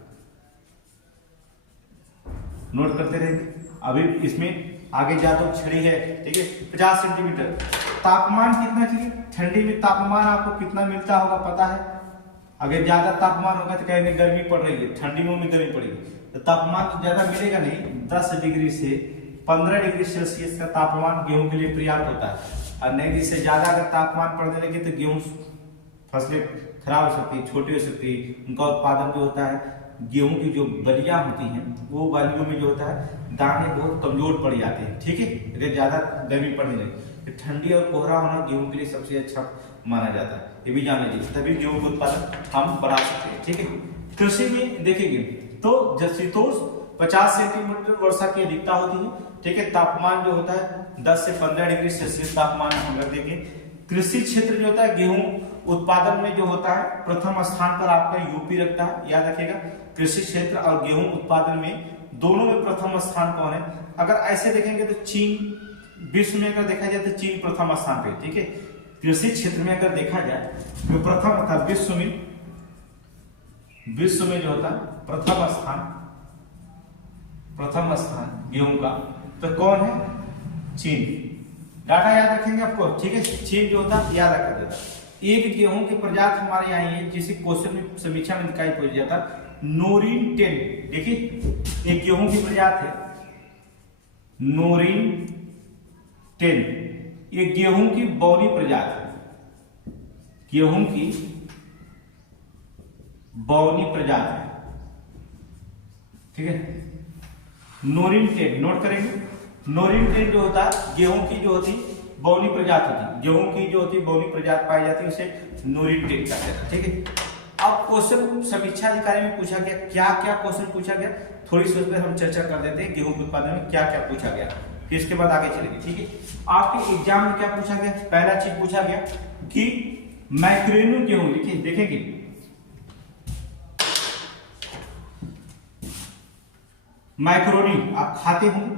नोट करते रहेंगे। अभी इसमें आगे जातो छड़ी है, ठीक है, 50 सेंटीमीटर। तापमान कितना चाहिए, ठंडी में तापमान आपको कितना मिलता होगा पता है, अगर ज्यादा तापमान होगा तो कहेंगे गर्मी पड़ रही है, ठंडी में गर्मी पड़ेगी, तो तापमान तो ज्यादा मिलेगा नहीं, 10 डिग्री से 15 डिग्री सेल्सियस का तापमान गेहूं के लिए पर्याप्त होता है। और नहीं इससे ज्यादा अगर तापमान पड़ने लगे तो गेहूं फसलें खराब हो सकती है, छोटी हो सकती है, उनका उत्पादन जो होता है, गेहूं की जो बलियां होती हैं वो बलियों में जो होता है दाने बहुत कमजोर पड़ जाते हैं, ठीक है, अगर ज्यादा गर्मी पड़ने लगे। ठंडी और कोहरा होना गेहूं के लिए सबसे अच्छा माना जाता है, ये भी जान लीजिए, तभी गेहूं का उत्पादन हम बढ़ा सकते हैं, ठीक है। कृषि में देखेंगे तो शीतोष्ण 50 सेंटीमीटर वर्षा की अधिकता होती है, ठीक है। तापमान जो होता है 10 से 15 डिग्री सेल्सियस तापमान हम रख देंगे। कृषि क्षेत्र जो होता है गेहूं उत्पादन में जो होता है प्रथम स्थान पर आपका यूपी रखता है, याद रखिएगा। कृषि क्षेत्र और गेहूं उत्पादन में दोनों में प्रथम स्थान कौन है, अगर ऐसे देखेंगे तो चीन, विश्व में अगर देखा जाए तो चीन प्रथम स्थान पे, ठीक है। कृषि क्षेत्र में अगर देखा जाए तो प्रथम अर्थात विश्व में जो होता है प्रथम स्थान गेहूं का तो कौन है, चीन। डाटा याद रखेंगे आपको, ठीक है, चीन जो होता है याद रखा जाता है। एक गेहूं की प्रजाति हमारे यहाँ है जिसे क्वेश्चन में समीक्षा में दिखाई पड़ जाता नोरिन 10, देखिए एक गेहूं की प्रजाति है नोरिन 10, ये गेहूं की बौनी प्रजाति है, गेहूं की बौनी प्रजाति है, ठीक है। नोरिन 10 नोट करेंगे। नोरिन 10 जो होता है गेहूं की जो होती बौनी प्रजाति होती, गेहूं की जो होती बौनी प्रजाति पाई जाती है उसे नोरिन 10 कहते हैं, ठीक है। अब क्वेश्चन समीक्षा अधिकारी में पूछा गया, क्या क्या क्वेश्चन पूछा गया, थोड़ी सी उस पर हम चर्चा कर देते हैं, गेहूं के उत्पादन में क्या क्या पूछा गया, फिर इसके बाद आगे चलेंगे, ठीक है। आपके एग्जाम में क्या पूछा गया, पहला चीज पूछा गया कि मैक्रोनी गेहूं, देखिए देखेंगे मैक्रोनी आप खाते होंगे,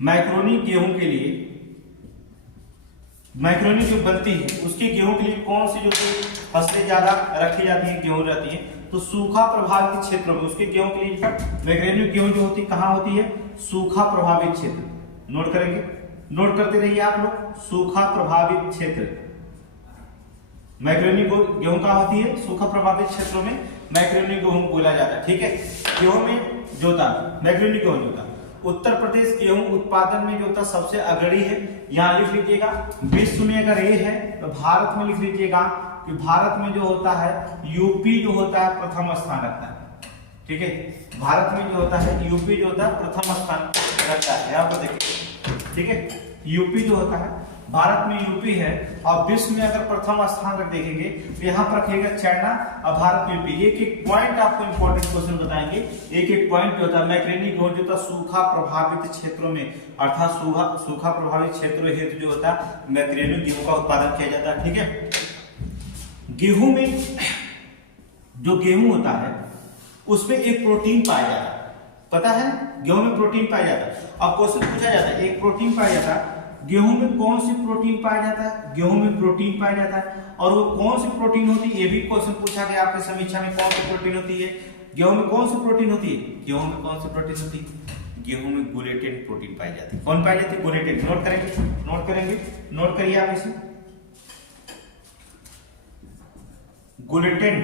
मैक्रोनी गेहूं के लिए, मैक्रोनी जो बनती है उसके गेहूं के लिए कौन सी जो फसलें ज्यादा रखी जाती है, गेहूं रहती है, तो सूखा प्रभावित क्षेत्रों में उसके गेहूं के लिए मैक्रोनी गेहूं जो होती कहाँ होती है, सूखा प्रभावित क्षेत्र। नोट करेंगे, नोट करते रहिए आप लोग, सूखा प्रभावित क्षेत्र मैक्रोनी गेहूं कहाँ होती है, सूखा प्रभावित क्षेत्रों में मैक्रोनी गेहूं बोला जाता है, ठीक है। गेहूं में जो होता मैक्रोनी गेहूं जो होता उत्तर प्रदेश गेहूं उत्पादन में जो होता सबसे अग्रणी है, यहाँ लिख लीजिएगा। विश्व में अगर ये है तो भारत में लिख लीजिएगा कि भारत में जो होता है यूपी जो होता है प्रथम स्थान रखता है, ठीक है। भारत में जो होता है यूपी जो होता है प्रथम स्थान रखता है, यहाँ पर देखिए, ठीक है। यूपी जो होता है भारत में यूपी है, और विश्व में अगर प्रथम स्थान रख देखेंगे तो यहाँ पर रखेगा चाइना और भारत में यूपी। एक एक पॉइंट आपको इंपॉर्टेंट क्वेश्चन बताएंगे, एक एक पॉइंट जो होता है। मैक्रेनी गेहूं जो होता है सूखा प्रभावित क्षेत्रों में, अर्थात सूखा प्रभावित क्षेत्रों हेतु जो होता है मैक्रेनी गेहूं का उत्पादन किया जाता है। ठीक है, गेहूं में जो गेहूं होता है उसमें एक प्रोटीन पाया जाता है, पता है गेहूं में प्रोटीन पाया जाता है। अब क्वेश्चन पूछा जाता है एक प्रोटीन पाया जाता है, गेहूं में कौन सी प्रोटीन पाया जाता है? गेहूं में प्रोटीन पाया जाता है, और वो कौन सी प्रोटीन होती है ये भी क्वेश्चन पूछा गया आपके समीक्षा में। कौन सी प्रोटीन होती है? गेहूं में कौन सी प्रोटीन होती है? गेहूं में कौन सी प्रोटीन होती है? गेहूं में गुलेटिन प्रोटीन पाई जाती है। कौन पाई जाती है? गुलेटिन। नोट करेंगे, नोट करेंगे, नोट करिए आप इसे। गुलेटिन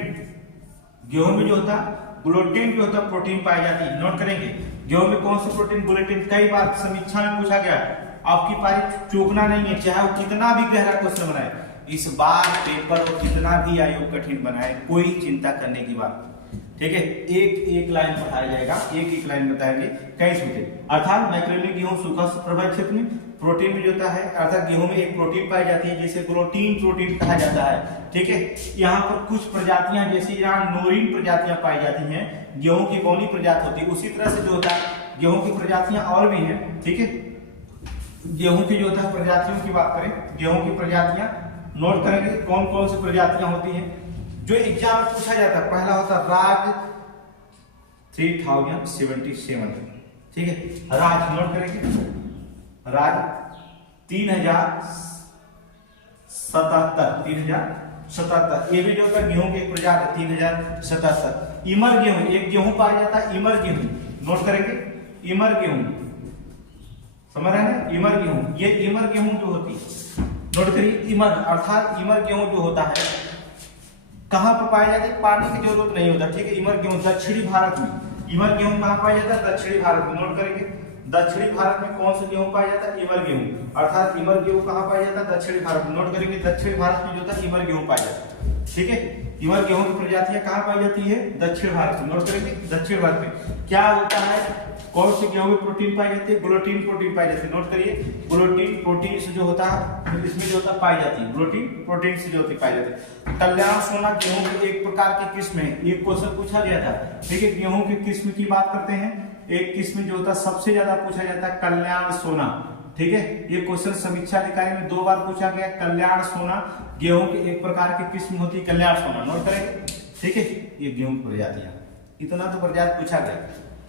गेहूं में जो होता है ग्लूटेन जो होता है प्रोटीन पाई जाती है। नोट करेंगे गेहूं में कौन सी प्रोटीन? ग्लूटेन। कई बार समीक्षा में पूछा गया, आपकी पारी चूकना नहीं है, चाहे वो कितना भी गहरा क्वेश्चन बनाए। इस बार पेपर को कितना भी आयोग कठिन बनाए, कोई चिंता करने की बात, ठीक है। एक एक लाइन पढ़ाया जाएगा, एक एक लाइन बताएंगे कई सूत्र। अर्थात मैक्रोनी गेहूं सूखा प्रभावित क्षेत्र में प्रोटीन भी होता है, अर्थात गेहूं में एक प्रोटीन पाई जाती है जिसे ग्लूटीन प्रोटीन कहा जाता है। ठीक है, यहाँ पर कुछ प्रजातियां जैसे यहाँ नोरिन प्रजातियां पाई जाती हैं, गेहूं की कौनी प्रजाति होती है। उसी तरह से जो होता है गेहूं की प्रजातियां और भी हैं। ठीक है, गेहूं की जो होता है प्रजातियों की बात करें, गेहूं की प्रजातियां नोट करेंगे कौन कौन सी प्रजातियां होती हैं जो एग्जाम में पूछा जाता है। पहला होता है राज 3077, ठीक है, राज नोट करेंगे, राज 3077, ये भी जो होता है गेहूं की प्रजाति 3077। इमर गेहूं, एक गेहूं पाया जाता है इमर गेहूं, नोट करेंगे इमर गेहूं, समझ रहे हैं? इमर गेहूं, ये इमर गेहूं जो होती है नोट करिए। इमर अर्थात इमर गेहूं जो होता है कहां पर पाया जाता है? पानी की जरूरत नहीं होता। ठीक है, इमर गेहूं दक्षिणी भारत में, इमर गेहूं कहां पाया जाता है? दक्षिणी भारत में। नोट करेंगे दक्षिणी भारत में कौन सा गेहूं पाया जाता है? इमर गेहूं, अर्थात इमर गेहूं कहां पाया जाता है? दक्षिणी भारत में। नोट करेंगे दक्षिणी भारत में जो होता है इमर गेहूं पाया जाता है। ठीक है, इमर गेहूं की प्रजातियां कहां पाई जाती है? दक्षिण भारत में। नोट करेंगे दक्षिण भारत में। क्या होता है? कौन से गेहूं में प्रोटीन पाई जाती है? ग्लूटीन प्रोटीन पाई जाती है। नोट करिए ग्लूटीन प्रोटीन से जो होता है इसमें जो होता है पाई जाती है, ग्लूटीन प्रोटीन से जो होती है पाई जाती है। कल्याण सोना गेहूं की एक प्रकार की किस्म है, ये क्वेश्चन पूछा गया था। ठीक है, गेहूं की किस्म की बात करते हैं, एक किस्म जो होता है सबसे ज्यादा पूछा जाता है कल्याण सोना। ठीक है, ये क्वेश्चन समीक्षा अधिकारी में 2 बार पूछा गया। कल्याण सोना गेहूं की एक प्रकार की किस्म होती है कल्याण सोना, नोट करेंगे। ठीक है, ये गेहूं की प्रजातियां, इतना तो प्रजाति पूछा गया।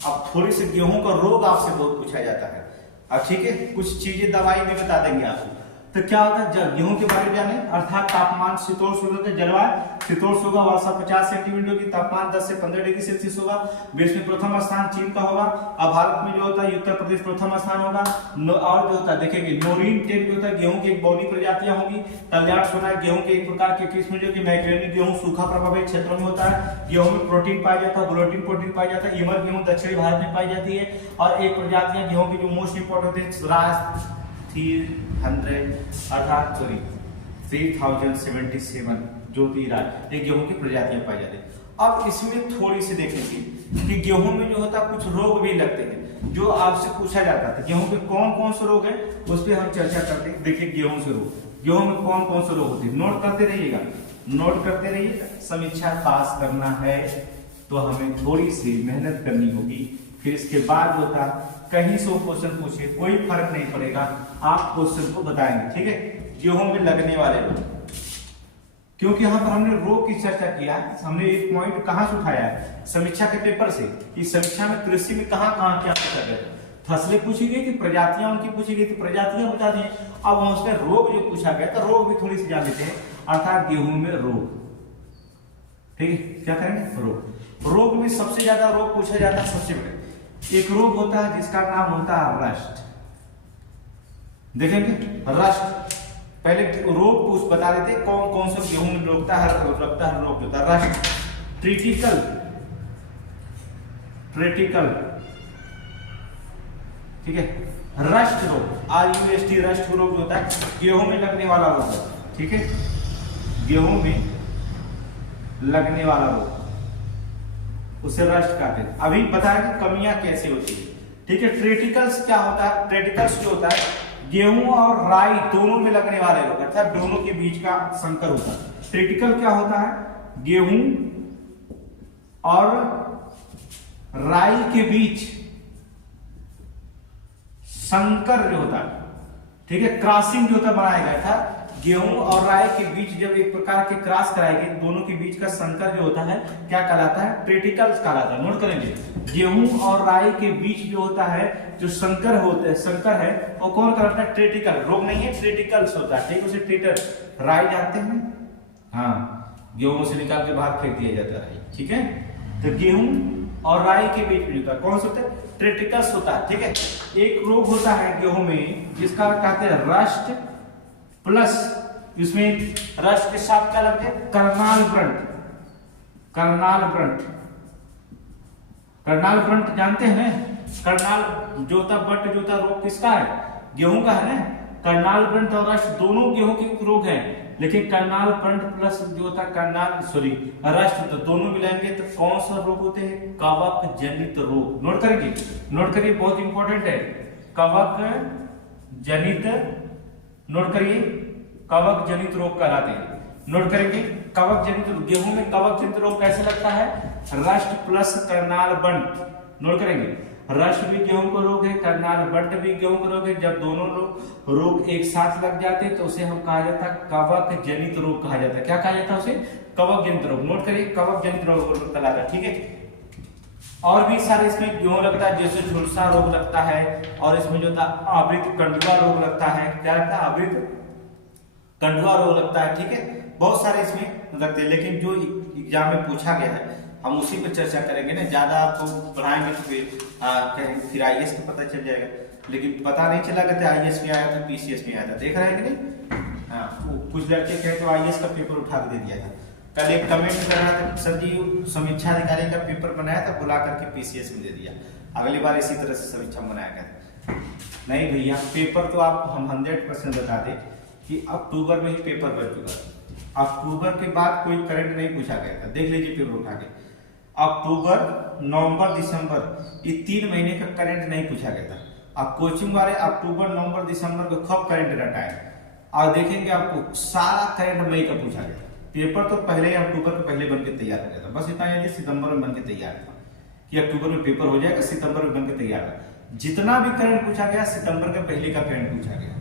अब थोड़ी सी गेहूं का रोग आपसे बहुत पूछा जाता है। अब ठीक है, कुछ चीजें दवाई भी बता देंगे आपको। तो क्या होता है गेहूं के बारे में जाने, अर्थात तापमान शीतोष्ण होगा, जलवायु शीतोष्ण होगा, वर्षा 50 सेंटीमीटर की, तापमान 10 से 15 डिग्री सेल्सियस होगा। विश्व में प्रथम स्थान चीन का होगा। अब भारत में जो होता है उत्तर प्रदेश प्रथम स्थान होगा। और जो होता है देखेंगे नोरिन टेप जो होता है गेहूं की एक बौनी प्रजातियां होगी। कल्याण सोना गेहूं के एक प्रकार की किस्म जो कि मैक्रोनी गेहूं सूखा प्रभावित क्षेत्रों में होता है। गेहूं में प्रोटीन पाया जाता है, ग्लूटीन प्रोटीन पाया जाता है। इमर गेहूं दक्षिणी भारत में पाई जाती है। और एक प्रजातियां गेहूं की जो मोस्ट इंपोर्टेंट होती है राज 3077 ज्योतिराज, ये गेहूं की प्रजातियां पाई जाती है। अब इसमें थोड़ी सी देखेंगे कि गेहूं में जो होता है कुछ रोग भी लगते हैं जो आपसे पूछा जाता था। गेहूं के कौन कौन से रोग है उस पर हम चर्चा करते हैं। देखिए गेहूं से रोग, गेहूं में कौन कौन से रोग होते हैं, नोट करते रहिएगा, नोट करते रहिए। समीक्षा पास करना है तो हमें थोड़ी सी मेहनत करनी होगी। फिर इसके बाद जो था कहीं से क्वेश्चन पूछे कोई फर्क नहीं पड़ेगा, आप क्वेश्चन को बताएंगे। ठीक है, गेहूं में लगने वाले रोग, क्योंकि यहाँ पर हमने रोग की चर्चा किया, हमने एक पॉइंट कहां से उठाया है? समीक्षा के पेपर से। कि समीक्षा में कृषि में कहां कहां क्या पूछा गया, फसलें पूछी गई थी, प्रजातियां उनकी पूछी गई थी, प्रजातियां बता दी। अब उसमें रोग जो पूछा गया था, रोग भी थोड़ी सी जान लेते हैं, अर्थात गेहूं में रोग। ठीक है, क्या करेंगे? रोग। रोग में सबसे ज्यादा रोग पूछा जाता है। सबसे बड़े एक रोग होता है जिसका नाम होता है रस्ट। देखेंगे रस्ट, पहले रोग पूछ बता देते कौन कौन सा गेहूं में लगता है रोग होता है। रस्ट, ट्रिटिकल, ठीक है, रस्ट रोग, RUST रस्ट रोग जो होता है गेहूं में लगने वाला रोग है। ठीक है, गेहूं में लगने वाला रोग उसे रस्ट कहते हैं। अभी बताएंगे कमियां कैसे होती है। ठीक है, ट्रेटिकल्स क्या होता है? ट्रेटिकल्स जो होता है गेहूं और राई दोनों में लगने वाले रोग, अर्थात दोनों के बीच का संकर होता है। क्रिटिकल क्या होता है? गेहूं और राई के बीच संकर जो होता है, ठीक है, क्रॉसिंग जो होता बनाया गया था। गेहूं और राई के बीच जब एक प्रकार के क्रॉस कराएंगे, दोनों के बीच का संकर जो होता है क्या कहलाता है? क्रिटिकल कहलाता है। नोट करेंगे, गेहूं और राई के बीच जो होता है, जो संकर होता है, संकर है वो कौन कहलाता है? क्रिटिकल। रोग नहीं है, क्रिटिकल्स होता है, ठीक है। उसे ट्रीटर राई जानते हैं, हाँ, गेहूं से निकाल के बाहर फेंक दिया जाता है, ठीक है। तो गेहूं और राई के बीच में होता है, कौन सा होता है? ट्रिटिकल्स होता है, ठीक है। एक रोग होता है गेहूं में जिसका कहते हैं रस्ट प्लस, इसमें रस्ट के साथ क्या लगते हैं? Karnal Brunt. Karnal Brunt, Karnal Brunt जानते हैं? करनाल जो होता बट जो होता रोग किसका है? गेहूं का है ना। करनाल ब्रंट और रस्ट दोनों गेहूं के रोग हैं, लेकिन करनाल ब्रंट प्लस जो होता है करनाल सॉरी रस्ट, तो दोनों मिलाएंगे तो कौन सा रोग होते हैं? कवक जनित रोग। नोट करेंगे, नोट करिए, बहुत इंपॉर्टेंट है। कवक जनित, नोट करिए, कवक जनित रोग कहलाते हैं। नोट करेंगे, कवक जनित रोग। गेहूं में कवक जनित रोग कैसे लगता है? रस्ट प्लस करनाल बंट। नोट करेंगे, रस्ट भी गेहूं का रोग है, करनाल बंट भी गेहूं का रोग है। जब दोनों रोग एक साथ लग जाते हैं तो उसे हम कहा जाता है कवक जनित रोग कहा जाता है। क्या कहा जाता है उसे? कवक जनित रोग। नोट करिए, कवक जनित रोग कहलाता है, ठीक है। और भी सारे इसमें गेहूं लगता है, जैसे झुलसा रोग लगता है, और इसमें जो था आवृत कंडुआ रोग लगता है। क्या लगता है? आवृत कंडुआ रोग लगता है, ठीक है। बहुत सारे इसमें लगते हैं, लेकिन जो एग्जाम में पूछा गया है हम उसी पर चर्चा करेंगे ना। ज्यादा आपको पढ़ाएंगे तो फिर आईएएस का पता चल जाएगा, लेकिन पता नहीं चला कि आईएएस में आया था, पीसीएस में आया था। देख रहे हैं कि नहीं? हाँ, कुछ लड़के कहे तो आईएएस का पेपर उठा के दे दिया था। कल एक कमेंट कर रहा था, सर जी समीक्षा अधिकारी का पेपर बनाया था, बुला करके पीसीएस में दे दिया। अगली बार इसी तरह से समीक्षा बनाया गया। नहीं भैया, पेपर तो आपको हम 100% बता दें कि अक्टूबर में ही पेपर बन चुका है। अक्टूबर के बाद कोई करंट नहीं पूछा गया था। देख लीजिए पेपर उठा के, अक्टूबर, नवंबर, दिसंबर, ये 3 महीने का करंट नहीं पूछा गया था। अब कोचिंग वाले अक्टूबर, नवंबर, दिसंबर को खूब करंट रटाए और देखेंगे आपको सारा करंट मई का पूछा गया। पेपर तो पहले अक्टूबर के पहले बन के तैयार हो गया था, बस इतना याद है सितंबर में बन के तैयार था कि अक्टूबर में पेपर हो जाएगा, सितंबर में बन के तैयार था। जितना भी करंट पूछा गया सितंबर के पहले का करंट पूछा गया।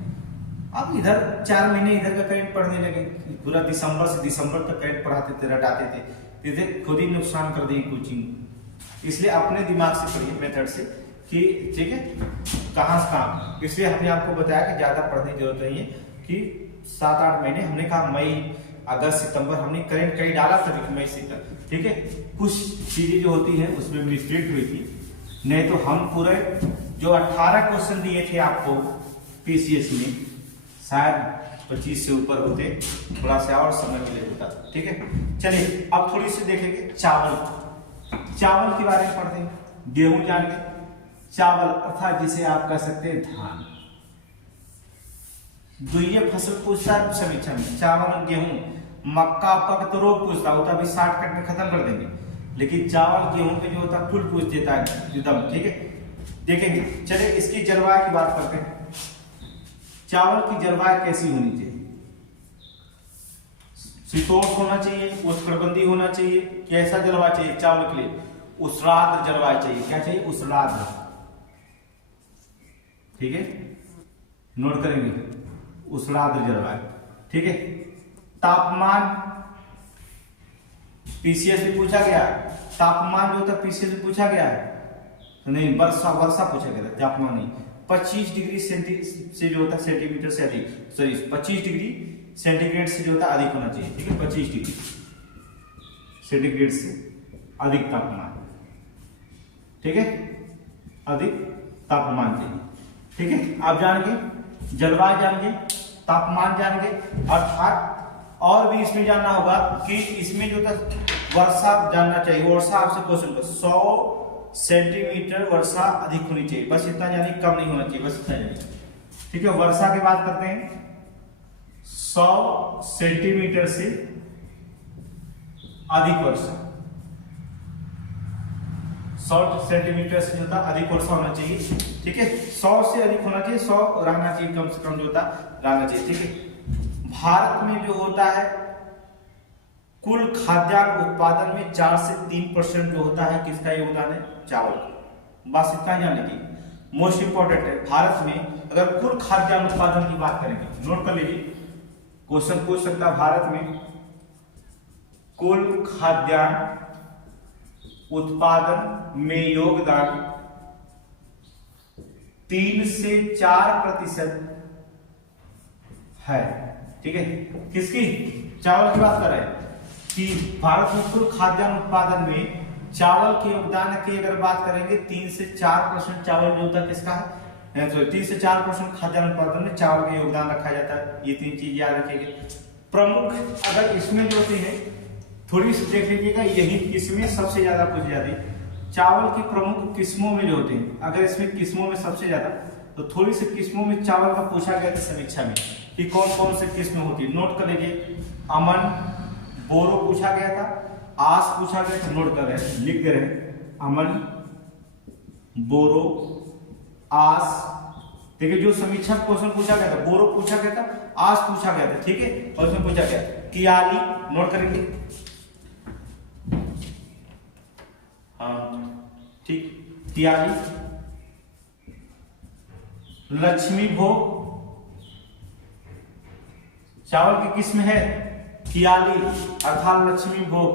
अब इधर 4 महीने इधर का करंट पढ़ने लगे, पूरा दिसंबर से दिसंबर तक करंट पढ़ाते थे, रटाते थे, इधर खुद ही नुकसान कर दी कोचिंग। इसलिए अपने दिमाग से पढ़िए, मेथड से, कि ठीक है कहाँ से कहाँ। इसलिए हमने आपको बताया कि ज्यादा पढ़ने की जरूरत नहीं है, कि 7-8 महीने हमने कहा मई, अगस्त, सितंबर हमने करंट कहीं डाला था मई से तक, ठीक है। कुछ चीजें जो होती है उसमें मिस्टेक हुई थी, नहीं तो हम पूरे जो 18 क्वेश्चन दिए थे आपको पीसीएस में, शायद 25 से ऊपर होते, थोड़ा सा और समय मिले होता, ठीक है। चलिए अब थोड़ी सी देखेंगे चावल। चावल के बारे में पढ़ते हैं। गेहूं जान गए, चावल अर्थात जिसे आप कह सकते हैं धान। द्वितीय फसल पूछता है समीक्षा में, चावल, गेहूं, मक्का का तो रोग पूछता होता, अभी 60 कट में खत्म कर देंगे, लेकिन चावल गेहूं के जो होता फुल पूछ देता है एकदम, ठीक है। देखेंगे, चलिए इसकी जलवायु की बात करते हैं। चावल की जलवायु कैसी होनी चाहिए? शीतोष्ण होना चाहिए, उष्णकटिबंधीय होना चाहिए, कैसा जलवायु चाहिए चावल के लिए? उष्णार्द्र जलवायु चाहिए। क्या चाहिए? उष्णार्द्र, ठीक है, नोट करेंगे, उष्णार्द्र जलवायु, ठीक है। तापमान पीसीएस में पूछा गया, तापमान जो होता पीसीएस में पूछा गया है तो नहीं, वर्षा पूछा गया, तापमान नहीं। 25 डिग्री से जो होता है सेंटीमीटर से अधिक, सॉरी 25 डिग्री सेंटीग्रेड से जो होता है अधिक होना चाहिए, ठीक है। 25 डिग्री सेंटीग्रेड से अधिक तापमान, ठीक है, अधिक तापमान चाहिए, ठीक है। आप जानेंगे, जलवायु जानेंगे, तापमान जानेंगे, अर्थात और भी इसमें जानना होगा कि इसमें जो था वर्षा जानना चाहिए। वर्षा आपसे क्वेश्चन कर 100 सेंटीमीटर वर्षा अधिक होनी चाहिए, बस इतना जानिए, कम नहीं होना चाहिए, बस इतना जानिए, ठीक है। वर्षा की बात करते हैं, 100 सेंटीमीटर से अधिक वर्षा, 100 सेंटीमीटर से जो होता अधिक वर्षा होना चाहिए, ठीक है, 100 से अधिक होना चाहिए, 100 रहना चाहिए कम से कम जो होता रहना चाहिए, ठीक है। भारत में जो होता है कुल खाद्यान्न उत्पादन में 4 से 3% जो होता है किसका योगदान है, चावल। बस इतना जान लीजिए, मोस्ट इंपॉर्टेंट है। भारत में अगर कुल खाद्यान्न उत्पादन की बात करेंगे, नोट कर लीजिए, क्वेश्चन पूछ सकता है, भारत में कुल खाद्यान्न उत्पादन में योगदान 3 से 4% है, ठीक है। किसकी, चावल की बात कर रहे हैं कि भारत में कुल खाद्यान्न उत्पादन में चावल के योगदान की अगर बात करेंगे 3 से 4% चावल जो होता है किसका है, 3 से 4% खाद्यान्न उत्पादन में चावल का योगदान रखा जाता है। ये 3 चीज याद रखिएगा। प्रमुख अगर इसमें जो होती है थोड़ी सी देख लीजिएगा, यही किस्में सबसे ज्यादा पूछी जाती है चावल की प्रमुख किस्मों में जो होते हैं। अगर इसमें किस्मों में सबसे ज्यादा तो थोड़ी सी किस्मों में चावल का पूछा गया था समीक्षा में कि कौन कौन से किस्में होती है। नोट कर लीजिए, अमन, बोरो पूछा गया था, आस पूछा गया था, नोट कर रहे हैं, लिख दे रहे हैं, अमन, बोरो, आस, ठीक है। जो समीक्षा क्वेश्चन पूछा गया था, बोरो पूछा गया था, आस पूछा गया था, ठीक है। और उसमें पूछा गया कियाली, नोट करेंगे, हाँ ठीक, कियाली, लक्ष्मी भोग, चावल की किस्म है कियाली अर्थात लक्ष्मी भोग।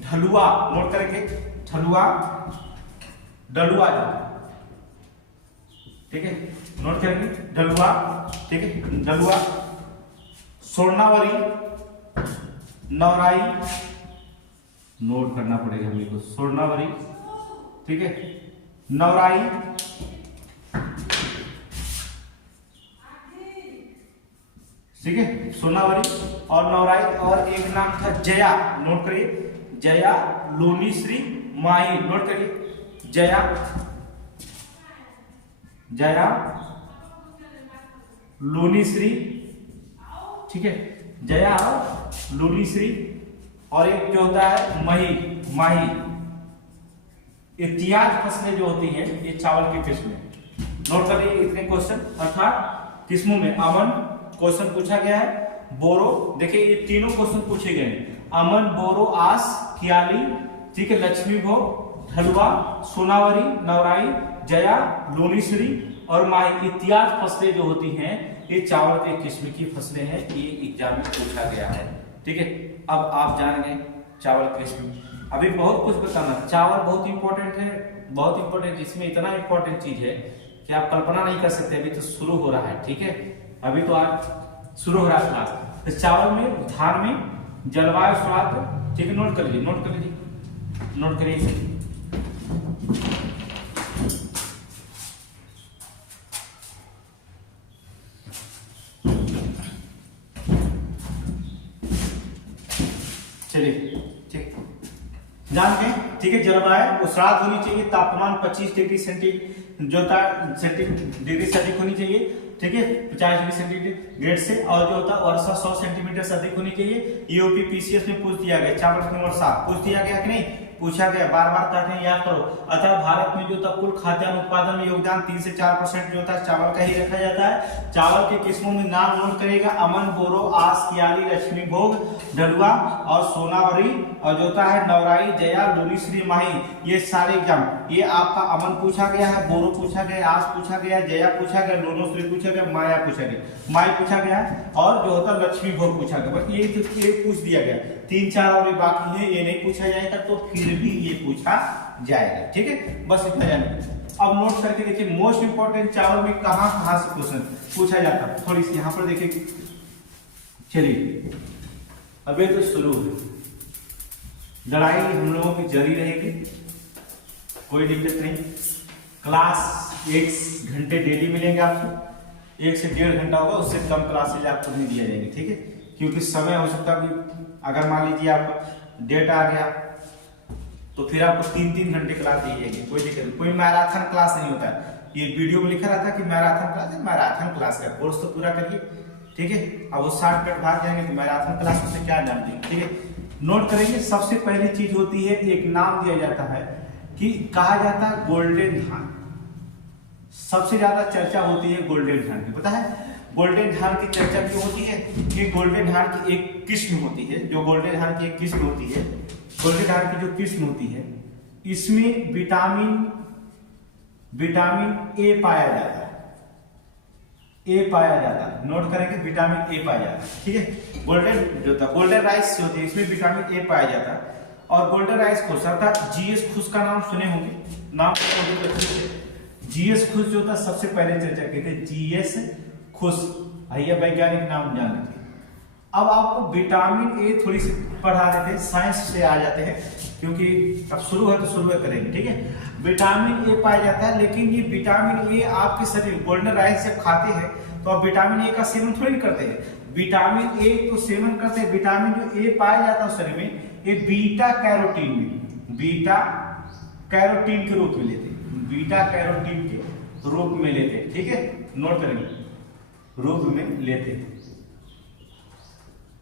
ढलुआ, नोट करेंगे, ढलुआ, डलुआ, ठीक है, नोट करेंगे, ढलुआ, ठीक है, ढलुआ। स्वर्णावरी, नवराई, नोट करना पड़ेगा मेरे को, स्वर्णावरी, ठीक है, नवराई, ठीक है, सोनावरी और नवराई। और एक नाम था जया, नोट करिए, जया, लोनीश्री, माही, नोट करिए, जया, जया, लोनीश्री, ठीक है, जया, लोनीश्री। और एक जो होता है मही, माही। इत्यादि फसलें जो होती हैं ये चावल की किस्में। नोट करिए इतने क्वेश्चन, अर्थात किस्मों में अमन क्वेश्चन पूछा गया है, बोरो, देखिए ये तीनों क्वेश्चन पूछे गए हैं, अमन, बोरो, आस, कियाली, ठीक है, लक्ष्मी भोग, ढलुआ, सोनावरी, नवराई, जया, लोनीश्री और माही। इत्यादि फसलें जो होती हैं ये चावल के किस्म की फसलें हैं, ये एग्जाम में पूछा गया है, ठीक है। अब आप जानेंगे चावल किस्म, अभी बहुत कुछ बताना। चावल बहुत इंपॉर्टेंट है, बहुत इंपॉर्टेंट, इसमें इतना इंपॉर्टेंट चीज है कि आप कल्पना नहीं कर सकते। अभी तो शुरू हो रहा है, ठीक है, अभी तो आज शुरू हो रहा है क्लास। तो चावल में, धान में जलवायु स्वाद, ठीक है, नोट कर लीजिए, नोट कर लीजिए, नोट करिए इसे। चलिए, ठीक, जान गए, ठीक है। जलवायु उष्णार्ध होनी चाहिए, तापमान 25 डिग्री सेंटीग्रेड जो था डिग्री से अधिक होनी चाहिए, ठीक है, 50 डिग्री सेंटीग्रेड से। और जो होता है वर्षा 100 सेंटीमीटर से अधिक होनी चाहिए। ईओपी पीसीएस में पूछ दिया गया, चावल की वर्षा पूछ दिया गया कि नहीं, पूछा गया, बार बार कहते हैं याद करो। अतः भारत में जो था कुल खाद्यान्न उत्पादन में योगदान 3 से 4% जो था चावल का ही रखा जाता है। चावल के किस्मों में नाम नोट करेगा, अमन, बोरो, आस, कियाली, लक्ष्मी भोग, ढलुआ और सोनावरी। और जो होता है नवराई, जया, लोनीश्री, माही, ये सारे एग्जाम, ये आपका अमन पूछा गया है, बोरो पूछा गया, आस पूछा गया, जया पूछा गया, लोनीश्री पूछा गया, माया पूछा गया, माई पूछा गया और जो होता है लक्ष्मी भोग पूछा गया। बस ये पूछ दिया गया, 3-4 और बाकी है, ये नहीं पूछा जाएगा तो फिर भी ये पूछा जाएगा, ठीक है, बस इतना जानिए। अब नोट करके देखिए, मोस्ट इंपोर्टेंट चावल में कहां कहां से क्वेश्चन पूछा जाता है, थोड़ी सी यहां पर देखिए। चलिए अभी तो शुरू है, लड़ाई हम लोगों की जारी रहेगी, कोई दिक्कत नहीं। क्लास 1 घंटे डेली मिलेंगे आपको, 1 से 1.5 घंटा होगा, उससे कम क्लासेज आपको नहीं दिया जाएंगे, ठीक है, क्योंकि समय हो सकता है अगर मान लीजिए आपका डेट आ गया तो फिर आपको 3-3 घंटे क्लास दी जाएगी, कोई दिक्कत नहीं। कोई मैराथन क्लास नहीं होता है, ये वीडियो में लिखा रहता है कि मैराथन क्लास है, मैराथन क्लास का कोर्स तो पूरा करिए, ठीक है। अब वो 60 मिनट भाग जाएंगे तो मैराथन क्लास में से क्या जान देंगे, ठीक है। नोट करेंगे, सबसे पहली चीज होती है, एक नाम दिया जाता है कि कहा जाता है गोल्डन धान, सबसे ज्यादा चर्चा होती है गोल्डन धान की। पता है गोल्डन धान की चर्चा क्यों होती है? कि गोल्डन धान की एक किस्म होती है, जो गोल्डन धान की एक किस्म होती है, गोल्डन धान की जो किस्म होती है इसमें विटामिन ए पाया जाता है, ए पाया जाता है, नोट करेंगे विटामिन ए पाया जाता है, ठीक है। गोल्डन जो था गोल्डन राइस होती है इसमें विटामिन ए पाया जाता है। और गोल्डन राइस खुश अर्थात जीएस खुश का नाम सुने होंगे, नाम जीएस खुश जो था सबसे पहले चर्चा की थी, जीएस खुश, भैया वैज्ञानिक नाम जान लेते। अब आपको विटामिन ए थोड़ी सी पढ़ा देते हैं, साइंस से आ जाते हैं क्योंकि अब शुरू है तो शुरू करेंगे, ठीक है। विटामिन ए पाया जाता है, लेकिन ये विटामिन ए आपके शरीर गोल्डन राइस जब खाते हैं तो आप विटामिन ए का सेवन थोड़ी करते हैं, विटामिन ए तो सेवन करते हैं। विटामिन जो ए पाया जाता है शरीर में ये बीटा कैरोटीन में, बीटा कैरोटीन के रूप में लेते हैं, बीटा कैरोटीन के रूप में लेते हैं, ठीक है, नोट करेंगे, रूप में लेते हैं।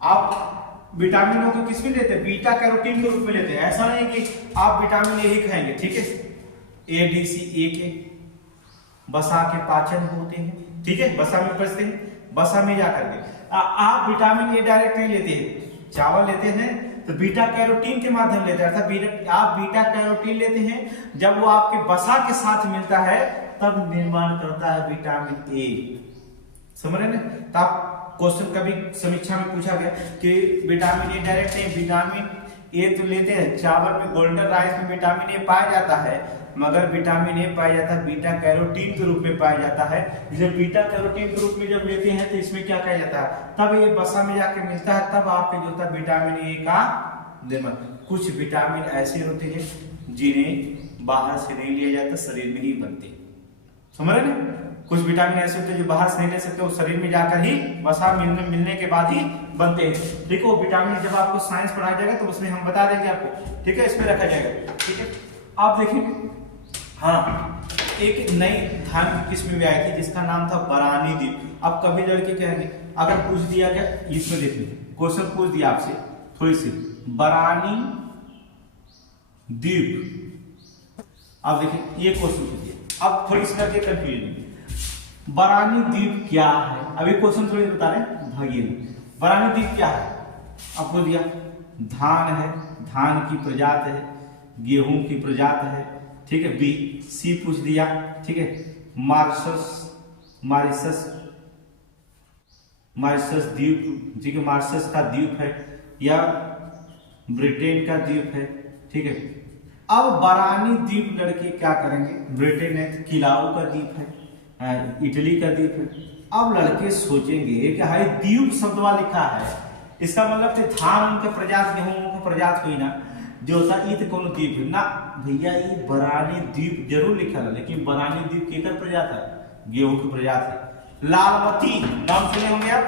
आप विटामिनों को किस में लेते हैं? बीटा कैरोटीन के रूप में लेते हैं। ऐसा नहीं कि आप विटामिन ए ही खाएंगे, ठीक है, ए डी सी ए के बसा के पाचन होते हैं, ठीक है, बसा में पचते हैं, बसा में जाकर के आप विटामिन ए डायरेक्ट नहीं लेते हैं, चावल लेते हैं तो बीटा कैरोटीन के माध्यम लेते हैं, अर्थात आप बीटा कैरोटीन लेते हैं, जब वो आपके बसा के साथ मिलता है तब निर्माण करता है विटामिन ए, समझ रहे ना। तो आप क्वेश्चन कभी समीक्षा में पूछा गया कि विटामिन ए डायरेक्ट नहीं, विटामिन ए तो लेते हैं, चावल में गोल्डन राइस में विटामिन ए पाया जाता है, मगर विटामिन ए पाया जाता है बीटा कैरोटीन के रूप में पाया जाता है। जब बीटा कैरोटीन के रूप में जब लेते हैं तो इसमें क्या कहा जाता है, तब ये बसा में जाके मिलता है, तब आपके जो होता है विटामिन ए का निर्माण। कुछ विटामिन ऐसे होते हैं जिन्हें बाहर से नहीं लिया जाता, शरीर में ही बनते, समझ रहे ना। कुछ विटामिन ऐसे होते हैं जो बाहर से नहीं ले सकते, वो शरीर में जाकर ही बसा मिलने के बाद ही बनते हैं। देखो विटामिन जब आपको साइंस पढ़ाया जाएगा तो उसमें हम बता देंगे आपको, ठीक है, इसमें रखा जाएगा, ठीक है। आप देखेंगे हाँ एक नई धान की किस्म भी आई थी जिसका नाम था बरानी दीप। अब कभी लड़के कहेंगे, अगर पूछ दिया गया, इसमें देख लीजिए क्वेश्चन पूछ दिया आपसे थोड़ी सी, बरानी द्वीप, अब देखिए ये क्वेश्चन पूछ दिया, अब थोड़ी सी करके कंफ्यूजन, बरानी द्वीप क्या है, अभी क्वेश्चन थोड़ी बता रहे भागिए, बरानी द्वीप क्या है, अब पूछ दिया धान है, धान की प्रजात है, गेहूं की प्रजात है, ठीक है, बी सी पूछ दिया, ठीक है, मॉरिशस द्वीप, ठीक है, मॉरिशस का द्वीप है या ब्रिटेन का द्वीप है, ठीक है। अब बरानी द्वीप लड़के क्या करेंगे, ब्रिटेन है, किलाऊ का द्वीप है, इटली का द्वीप है। अब लड़के सोचेंगे कि हाई द्वीप शब्दवा लिखा है, इसका मतलब धान उनका प्रजात, गेहूं उनका प्रजात हुई ना, जो था इत कोनो द्वीप ना भैया, ये बरानी द्वीप जरूर लिखा है, लेकिन बरानी द्वीप केकर प्रजात है, गेहूं की प्रजात है। लालमती नाम सुने होंगे आप,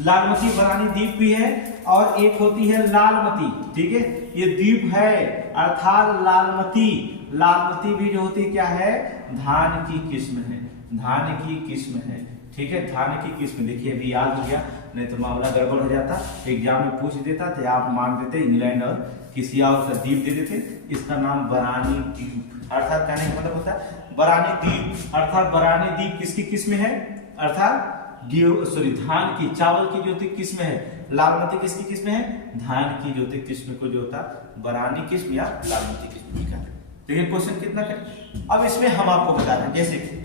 लालमती बरानी द्वीप भी है, और एक होती है लालमती, ठीक है, ये द्वीप है अर्थात लालमती, लालमती भी जो होती क्या है, धान की किस्म है, धान की किस्म है, ठीक है, धान की किस्म। देखिए अभी याद हो गया, नहीं तो मामला गड़बड़ हो जाता, एग्जाम में पूछ देता तो आप मान देते इंग्लैंड और किसी और का द्वीप दे देते, इसका नाम बरानी द्वीप, अर्थात कहने का मतलब होता है बरानी द्वीप, अर्थात बरानी द्वीप किसकी किस्म है, अर्थात धान की, चावल की जो किस्म है। लालमती किसकी किस्म है, धान की जो किस्म को जो होता बरानी किस्म या लालमती किस्म लिखा है। देखिए क्वेश्चन कितना करें, अब इसमें हम आपको बता रहे हैं, जैसे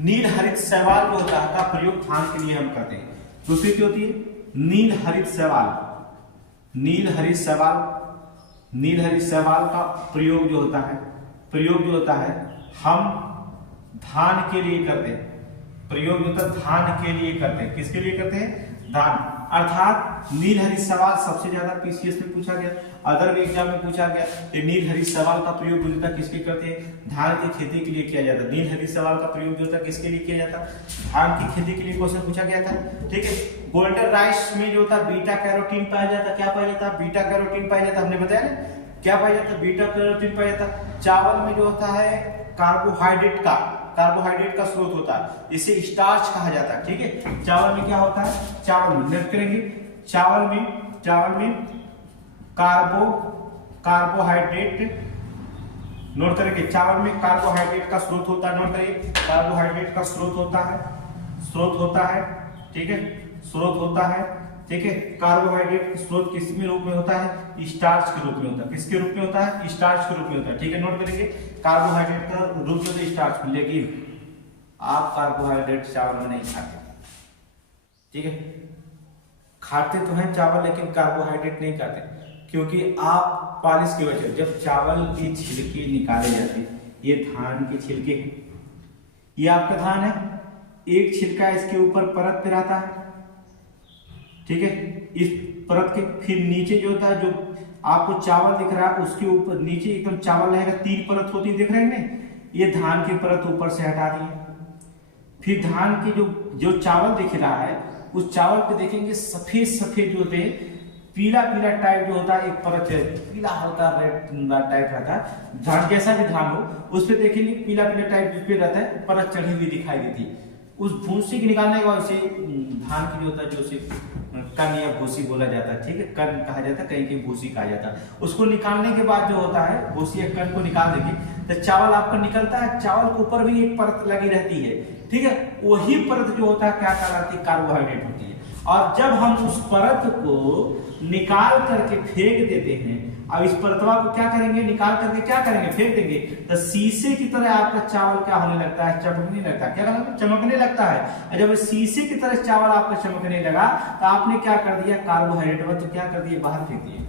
नील हरित शैवाल जो होता है का प्रयोग धान के लिए हम करते हैं। दूसरी क्या होती है, नील हरित शैवाल, नील हरित शैवाल, नील हरित शैवाल का प्रयोग जो होता है हम धान के लिए करते हैं, प्रयोग जो होता है धान के लिए करते हैं, किसके लिए करते हैं, धान, अर्थात नील हरित शैवाल सबसे ज्यादा पीसीएस में पूछा गया, अदर एग्जाम में पूछा गया, ये नील हरित शैवाल का प्रयोग जो होता है किसके करते हैं, धान की खेती के लिए किया जाता है। नील हरित शैवाल का प्रयोग जो होता है किसके लिए किया जाता है, धान की खेती के लिए क्वेश्चन पूछा गया था, ठीक है। गोल्डन राइस में जो होता है बीटा कैरोटीन पाया जाता है, क्या पाया जाता है, बीटा कैरोटीन पाया जाता है, हमने बताया ना क्या पाया जाता है, बीटा कैरोटीन पाया जाता है। चावल में जो होता है कार्बोहाइड्रेट का स्रोत होता है, इसे स्टार्च कहा जाता है, ठीक है। चावल में क्या होता है, चावल में नोट करेंगे, चावल में कार्बोहाइड्रेट नोट करेंगे, चावल में कार्बोहाइड्रेट का स्रोत होता है, नोट करिए, कार्बोहाइड्रेट का स्रोत होता है, स्रोत होता है, ठीक है, स्रोत होता है, ठीक है। कार्बोहाइड्रेट स्रोत किस में रूप में होता है? स्टार्च के रूप में होता है। किसके रूप में होता है? स्टार्च के रूप में होता है, ठीक है। नोट करेंगे, कार्बोहाइड्रेट का रूप में तो स्टार्च, लेकिन आप कार्बोहाइड्रेट चावल में नहीं खाते, ठीक है। खाते तो हैं चावल, लेकिन कार्बोहाइड्रेट नहीं खाते, क्योंकि आप पॉलिश की वजह, जब चावल की छिलके निकाले जाते हैं, ये धान के छिलके हैं, ये आपका धान है, एक छिलका इसके ऊपर परत पे रहता है, ठीक है। इस परत के फिर नीचे जो होता है, जो आपको चावल दिख रहा है उसके ऊपर नीचे एकदम चावल रहेगा, 3 परत होती है, दिख रहे हैं नहीं, ये धान की परत ऊपर से हटा दी। फिर धान की जो चावल दिख रहा है, उस चावल पे देखेंगे सफेद सफेद जो होते हैं, पीला पीला टाइप जो होता है, एक परत है पीला हल्का रेड टाइप रहता है, धान जैसा भी धान हो उस पे देखेंगे पीला पीला टाइप जिस पे रहता है, परत चढ़ी हुई दिखाई देती है। उस भूसी के निकालने के बाद उसे धान की जो होता है, जो उसे कण या भूसी बोला जाता है, ठीक है, कण कहा जाता है, कहीं कहीं भूसी कहा जाता है। उसको निकालने के बाद जो होता है, भूसी या कण को निकाल देंगे तो चावल आपका निकलता है। चावल के ऊपर भी एक परत लगी रहती है, ठीक है, वही परत जो होता है क्या कहलाती है? कार्बोहाइड्रेट होती है। और जब हम उस परत को निकाल करके फेंक देते हैं, अब इस परतवा को क्या करेंगे? निकाल करके क्या करेंगे? फेंक देंगे, तो शीशे की तरह आपका चावल क्या होने लगता है? चमकने लगता है। क्या चमकने लगता है। जब शीशे की तरह चावल आपका चमकने लगा तो आपने क्या कर दिया? कार्बोहाइड्रेट तो क्या कर दिए? बाहर फेंक दिए।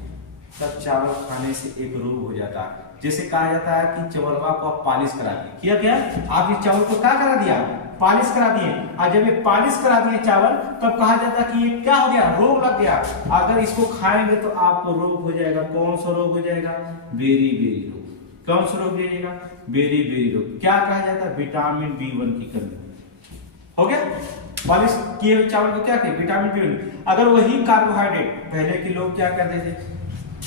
तब चावल खाने से एक रोग हो जाता है, जैसे कहा जाता है कि चावलवा को आप पॉलिश करा दिए। किया क्या? आप इस चावल को क्या करा दिया? पॉलिश करा दिए। और जब ये पॉलिश करा दिए चावल, तब कहा जाता है कि ये क्या हो गया? रोग लग गया। अगर इसको खाएंगे तो आपको रोग हो जाएगा। कौन सा रोग हो जाएगा? बेरी बेरी रोग। कौन सा रोग हो जाएगा? बेरी बेरी रोग। क्या कहा जाता है? विटामिन B1 की कमी हो गया। पॉलिश किए हुए चावल को क्या कहें? Vitamin B1। अगर वही कार्बोहाइड्रेट, पहले के लोग क्या करते थे?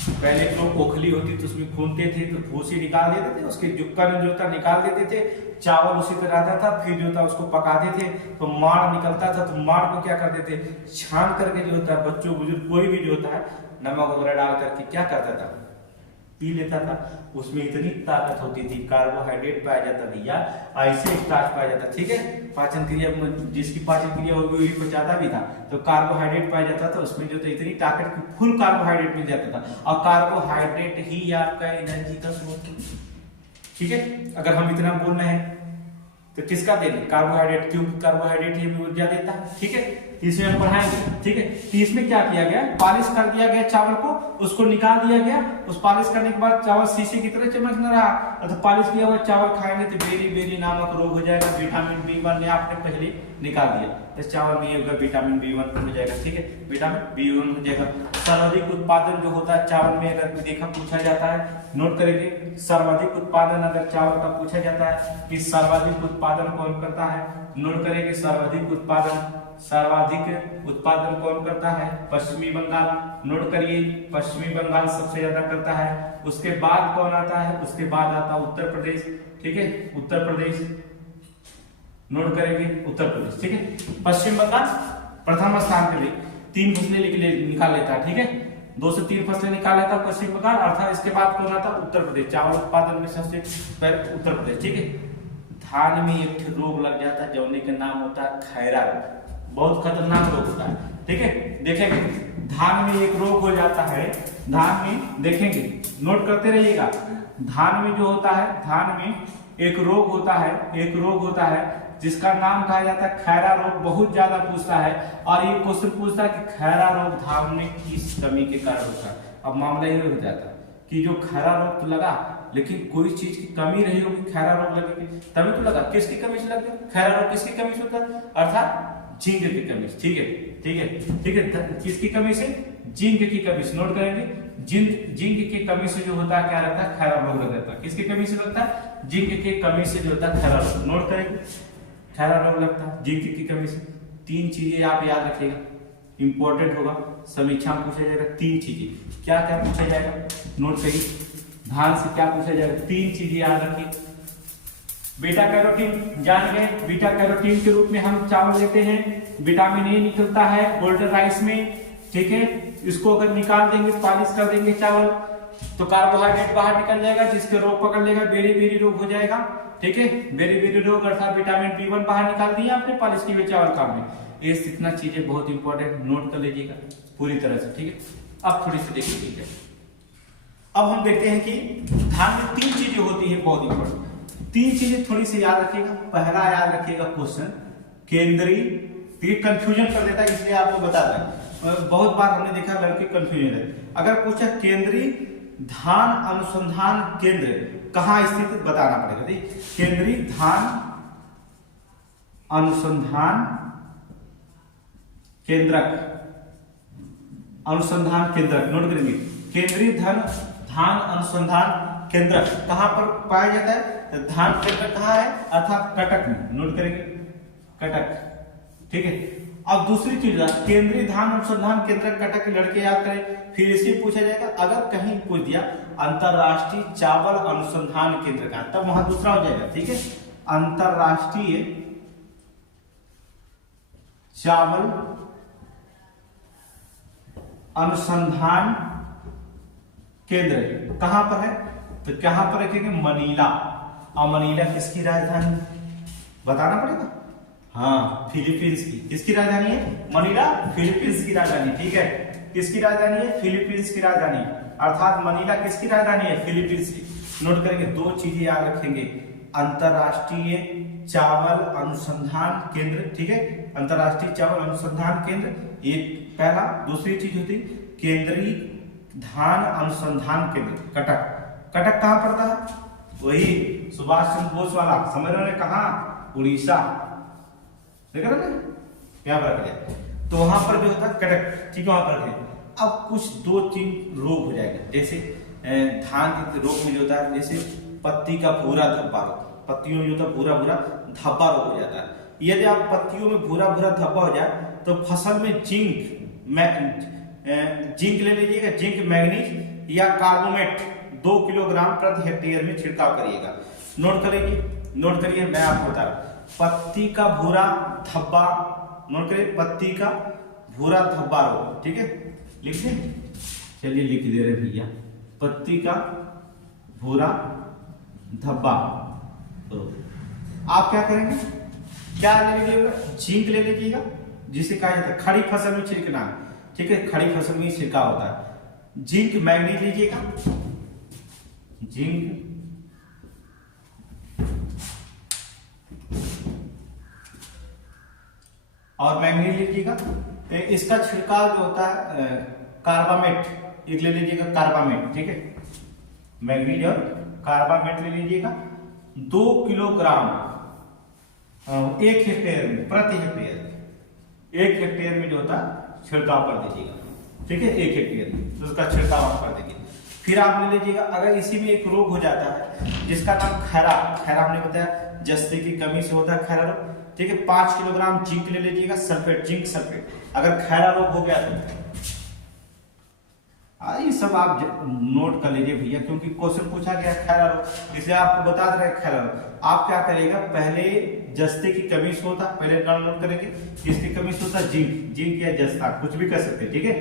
पहले के लोग ओखली होती तो उसमें खूनते थे, तो भूसी निकाल देते थे, उसके जो कण जो था निकाल देते थे, चावल उसी तरह रहता था। फिर जो था उसको पकाते थे तो माड़ निकलता था, तो माड़ को क्या करते थे? छान करके जो होता है, बच्चों बुजुर्ग कोई भी जो होता है, नमक वगैरह डाल करके क्या करता था? पी लेता था। उसमें इतनी ताकत होती थी, कार्बोहाइड्रेट पाया जाता भैया, ऐसे स्टार्च पाया जाता, ठीक है। पाचन क्रिया, जिसकी पाचन क्रिया होगी वही पचाता भी था, तो कार्बोहाइड्रेट पाया जाता था। उसमें जो था इतनी ताकत की फुल कार्बोहाइड्रेट मिल जाता था, और कार्बोहाइड्रेट ही आपका एनर्जी का स्रोत, ठीक है। अगर हम इतना बोल रहे हैं तो किसका देंगे? कार्बोहाइड्रेट, क्योंकि कार्बोहाइड्रेट ही हमें ऊर्जा देता है, ठीक है। इसमें हम पढ़ाएंगे, ठीक है। तो इसमें क्या किया गया? पॉलिश कर दिया गया चावल को, उसको निकाल दिया गया। उस पॉलिश करने के बाद चावल शीशे की तरह चमक न रहा, तो पॉलिश किया हुआ चावल खाएंगे तो बेरी बेरी नामक रोग हो जाएगा। विटामिन B1 ने आपने पहले निकाल दिया, इस चावल में ये होगा विटामिन B1 हो जाएगा, ठीक है, विटामिन B1 हो जाएगा। सर्वाधिक उत्पादन जो होता है चावल में, अगर देखा पूछा जाता है, नोट करेंगे, सर्वाधिक उत्पादन अगर चावल का पूछा जाता है कि सर्वाधिक उत्पादन कौन करता है, नोट करेंगे, सर्वाधिक उत्पादन कौन करता है? पश्चिमी बंगाल। नोट करिए, पश्चिमी बंगाल सबसे ज्यादा करता है। उसके बाद कौन आता है? उसके बाद आता है उत्तर प्रदेश, ठीक है, उत्तर प्रदेश। नोट करेंगे, उत्तर प्रदेश, ठीक है। पश्चिम बंगाल प्रथम स्थान पे 3 फसलें निकाल लेता है, ठीक है, 2 से 3 फसलें निकाल लेता है पश्चिम बंगाल, अर्थात इसके बाद कौन आता है? उत्तर प्रदेश। चावल उत्पादन में सबसे पहले उत्तर प्रदेश, ठीक है। धान में एक रोग लग जाता है, जौने का नाम होता है खैरा रोग। बहुत खतरनाक रोग होता है, ठीक है। देखेंगे, धान में एक रोग हो जाता है, धान में देखेंगे, नोट करते रहिएगा। धान में जो होता है, धान में एक रोग होता है जिसका नाम कहा जाता है खैरा रोग। बहुत ज्यादा पूछता है, और ये क्वेश्चन पूछता है कि खैरा रोग धान में किस कमी के कारण होता है। अब मामला ये हो जाता है कि जो खैरा रोग तो लगा, लेकिन कोई चीज की कमी रही होगी, खैरा रोग लगेगी, तभी तो लगा। किसकी कमी से लग गया? खैरा रोग किसकी कमी से होता है? अर्थात जिंक की कमी से, ठीक है, ठीक है, ठीक है। किसकी कमी से? जिंक की कमी से। नोट करेंगे, जिंक की कमी से जो होता है क्या लगता है? खैरा रोग लग जाता है। किसकी कमी से लगता है? जिंक की कमी से जो होता है खैरा रोग। नोट करेंगे, खैरा रोग लगता है जिंक की कमी से। 3 चीजें आप याद रखिएगा, इंपॉर्टेंट होगा, समीक्षा में पूछा जाएगा। 3 चीजें क्या क्या पूछा जाएगा? नोट करिए, धान से क्या पूछा जाएगा? 3 चीजें याद रखिए। बीटा कैरोटीन जान गए, बीटा कैरोटीन के रूप में हम चावल लेते हैं। विटामिन ए निकलता है गोल्डन राइस में, ठीक है। इसको अगर निकाल देंगे, पॉलिश कर देंगे चावल, तो कार्बोहाइड्रेट बाहर निकल जाएगा, जिसके रोग पकड़ लेगा बेरी बेरी रोग हो जाएगा। ठीक है, बेरी बेरी रोग अर्थात विटामिन B1 बाहर निकाल दिया आपने पॉलिश की चावल काम में। ये इतना चीजें बहुत इंपॉर्टेंट नोट कर लीजिएगा पूरी तरह से। ठीक है, अब थोड़ी सी देखिए। ठीक है, अब हम देखते हैं कि धान में 3 चीजें होती है बहुत इंपॉर्टेंट। 3 चीजें थोड़ी सी याद रखिएगा। पहला याद रखिएगा क्वेश्चन केंद्रीय, ये कंफ्यूजन कर देता है इसलिए आपको बता दें, बहुत बार हमने देखा लड़के कंफ्यूजन है। अगर पूछा केंद्रीय धान अनुसंधान केंद्र कहाँ स्थित बताना पड़ेगा। ठीक, केंद्रीय धान अनुसंधान केंद्रक, अनुसंधान केंद्रक नोट करेंगे। केंद्रीय धान अनुसंधान केंद्रक कहां पर पाया जाता है, धान केंद्र कहाँ है अर्थात कटक में, नोट करेंगे कटक। ठीक है, अब दूसरी चीज केंद्रीय धान अनुसंधान केंद्र कटक के लड़के याद करें। फिर इसे पूछा जाएगा अगर कहीं पूछ दिया अंतरराष्ट्रीय चावल अनुसंधान केंद्र का, तब वहां दूसरा हो जाएगा। ठीक है, अंतरराष्ट्रीय चावल अनुसंधान केंद्र कहां पर है, तो कहां पर रखेंगे मनीला। और मनीला किसकी राजधानी बताना पड़ेगा। हाँ, फिलीपींस की। किसकी राजधानी है मनीला, फिलीपींस की राजधानी। ठीक है, किसकी राजधानी है, फिलीपींस की राजधानी, अर्थात मनीला किसकी राजधानी है, फिलीपींस की। नोट करेंगे, 2 चीजें याद रखेंगे, अंतरराष्ट्रीय चावल अनुसंधान केंद्र। ठीक है, अंतरराष्ट्रीय चावल अनुसंधान केंद्र ये पहला। दूसरी चीज होती केंद्रीय धान अनुसंधान केंद्र कटक। कटक कहां पड़ता है, वही सुभाष चंद्र बोस वाला, समझ रहे हैं कहां, उड़ीसा, देख रहे हैं क्या रख दिया, तो वहां पर जो होता है कटक। ठीक है, वहां पर है। अब कुछ 2-3 रोग हो जाएगा, जैसे धान के रोग में जो होता है जैसे पत्ती का भूरा धब्बा रोग, पत्तियों में जो होता है भूरा भूरा धब्बा रोग हो जाता है। यदि आप पत्तियों में भूरा भूरा धब्बा हो जाए तो फसल में जिंक ले लीजिएगा, जिंक मैग्नीज या कार्बोमेट 2 किलोग्राम प्रति हेक्टेयर में छिड़काव करिएगा। नोट करिए, मैं आपको बता रहा हूं। पत्ती का भूरा धब्बा, नोट करिए, पत्ती का भूरा धब्बा रोग। ठीक है, लिख दें, चलिए लिख दे रहे भैया, पत्ती का भूरा धब्बा रोग। आप क्या करेंगे, क्या ले लीजिएगा, जिंक ले लीजिएगा, जिसे कहा जाता है खड़ी फसल में छिड़कना। ठीक है, खड़ी फसल में छिड़काव होता है। जिंक मैग्नीज लीजिएगा, जिंक और मैग्नीज लीजिएगा। इसका छिड़काव जो होता है कार्बामेट, एक ले लीजिएगा कार्बामेट। ठीक है, मैग्नीज और कार्बामेट ले लीजिएगा 2 किलोग्राम 1 हेक्टेयर में, प्रति हेक्टेयर 1 हेक्टेयर में जो होता है छिड़काव कर दीजिएगा। ठीक है, 1 हेक्टेयर में तो उसका छिड़काव आप कर देंगे। फिर आप ले लीजिएगा, अगर इसी में एक रोग हो जाता है जिसका नाम खैरा हमने बताया जस्ते की कमी से होता है खैरा रोग। ठीक है, 5 किलोग्राम जिंक ले लीजिएगा, सल्फेट, जिंक सल्फेट, अगर खैरा रोग हो गया तो ये सब आप नोट कर लीजिए भैया, क्योंकि क्वेश्चन पूछा गया खैरा रोग, इसलिए आपको बता रहे हैं खैरा रोग। आप क्या करेगा, पहले जस्ते की कमी से होता, पहले नोट करेंगे किसकी कमी से होता, जिंक या जस्ता, कुछ भी कर सकते हैं। ठीक है,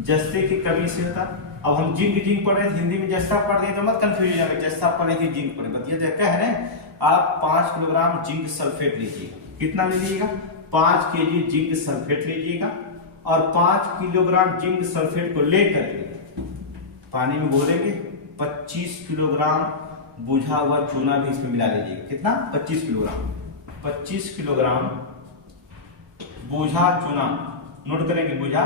जस्ते की कमी से होता। अब हम जिंक पढ़ रहे थे, हिंदी में जस्ता पढ़ रहे तो मत कंफ्यूज हो, जस्ता पढ़े थे जिंक पढ़े, बताइए क्या है ना। आप 5 किलोग्राम जिंक सल्फेट लीजिएगा। कितना लीजिएगा, 5 केजी जिंक सल्फेट लीजिएगा, और 5 किलोग्राम जिंक सल्फेट को लेकर के पानी में घोलेंगे। 25 किलोग्राम बुझा हुआ चूना भी इसमें मिला लीजिएगा। कितना, 25 किलोग्राम बुझा चूना, नोट करेंगे बुझा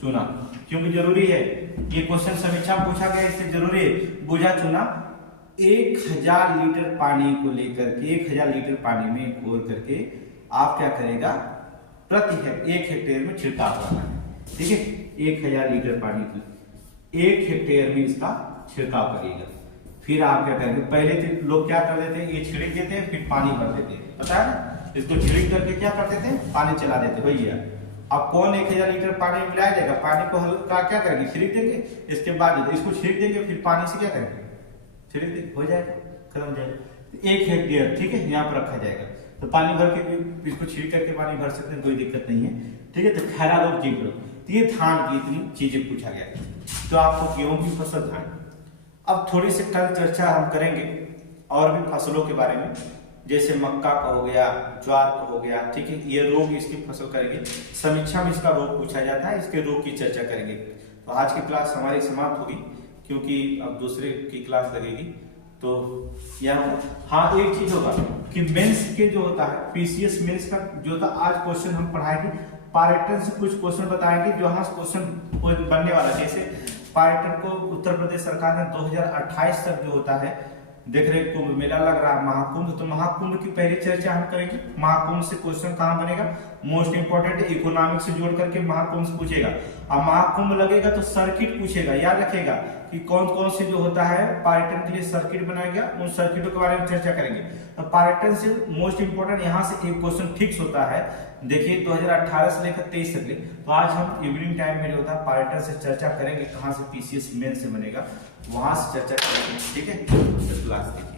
चूना, क्योंकि जरूरी है, ये क्वेश्चन समीक्षा पूछा गया इससे जरूरी है। बुझा चूना 1000 लीटर पानी को लेकर के, 1000 लीटर पानी में घोल करके आप क्या करेगा, प्रति 1 हेक्टेयर में छिड़काव करना है। ठीक है, 1000 लीटर पानी को 1 हेक्टेयर में इसका छिड़काव करिएगा। फिर आप क्या करेंगे, पहले तो लोग क्या कर देते हैं, ये छिड़क देते हैं फिर पानी भर देते हैं, पता है ना, इसको छिड़क करके क्या कर देते हैं, पानी चला देते भैया। अब कौन 1000 लीटर पानी में मिलाया जाएगा, पानी को हल्का क्या करेंगे, छिड़क देंगे, इसके बाद इसको छिड़क देंगे, फिर पानी से क्या करेंगे, छिड़क देंगे, हो जाएगा, खत्म हो जाएगा। तो 1 हेक्टेयर, ठीक है, यहाँ पर रखा जाएगा। तो पानी भर के भी इसको छिड़क करके पानी भर सकते हैं, कोई दिक्कत नहीं है। ठीक है, तो खैरा रोग, जिंक रोग, तो ये धान की इतनी चीजें पूछा गया। तो आपको गेहूं की फसल धान, अब थोड़ी सी कल चर्चा हम करेंगे और भी फसलों के बारे में, जैसे मक्का का हो गया, ज्वार का हो गया, ठीक है, ये रोग इसकी फसल करेंगे। समीक्षा में इसका रोग पूछा जाता है, इसके रोग की चर्चा करेंगे। तो आज की क्लास हमारी समाप्त होगी क्योंकि अब दूसरे की क्लास लगेगी। तो यहाँ हाँ, तो एक चीज होगा कि मेंस के जो होता है पीसीएस मेंस का जो होता है, आज क्वेश्चन हम पढ़ाएंगे पायरेटन से कुछ क्वेश्चन बताएंगे जो यहाँ क्वेश्चन बनने वाला है। जैसे पायरेटन को उत्तर प्रदेश सरकार ने 2028 तक जो होता है देख रहे, कुंभ मेला लग रहा है, महाकुंभ, तो महाकुंभ की पहली चर्चा हम करेंगे। महाकुंभ से क्वेश्चन कहाँ बनेगा, मोस्ट इंपोर्टेंट इकोनॉमिक्स से जोड़ करके महाकुंभ से पूछेगा। अब महाकुंभ लगेगा तो सर्किट पूछेगा, याद रखेगा कि कौन कौन से जो होता है पर्यटन के लिए सर्किट बनाया गया, उन सर्किटों के बारे में चर्चा करेंगे। तो पर्यटन से मोस्ट इंपोर्टेंट यहाँ से एक क्वेश्चन फिक्स होता है, देखिए 2018 से लेकर 23 तक ले। तो आज हम इवनिंग टाइम में जो होता है पर्यटन से चर्चा करेंगे, कहाँ से पीसीएस मेन से बनेगा, वहां से चर्चा करेंगे, ठीक है। क्लास देखिए।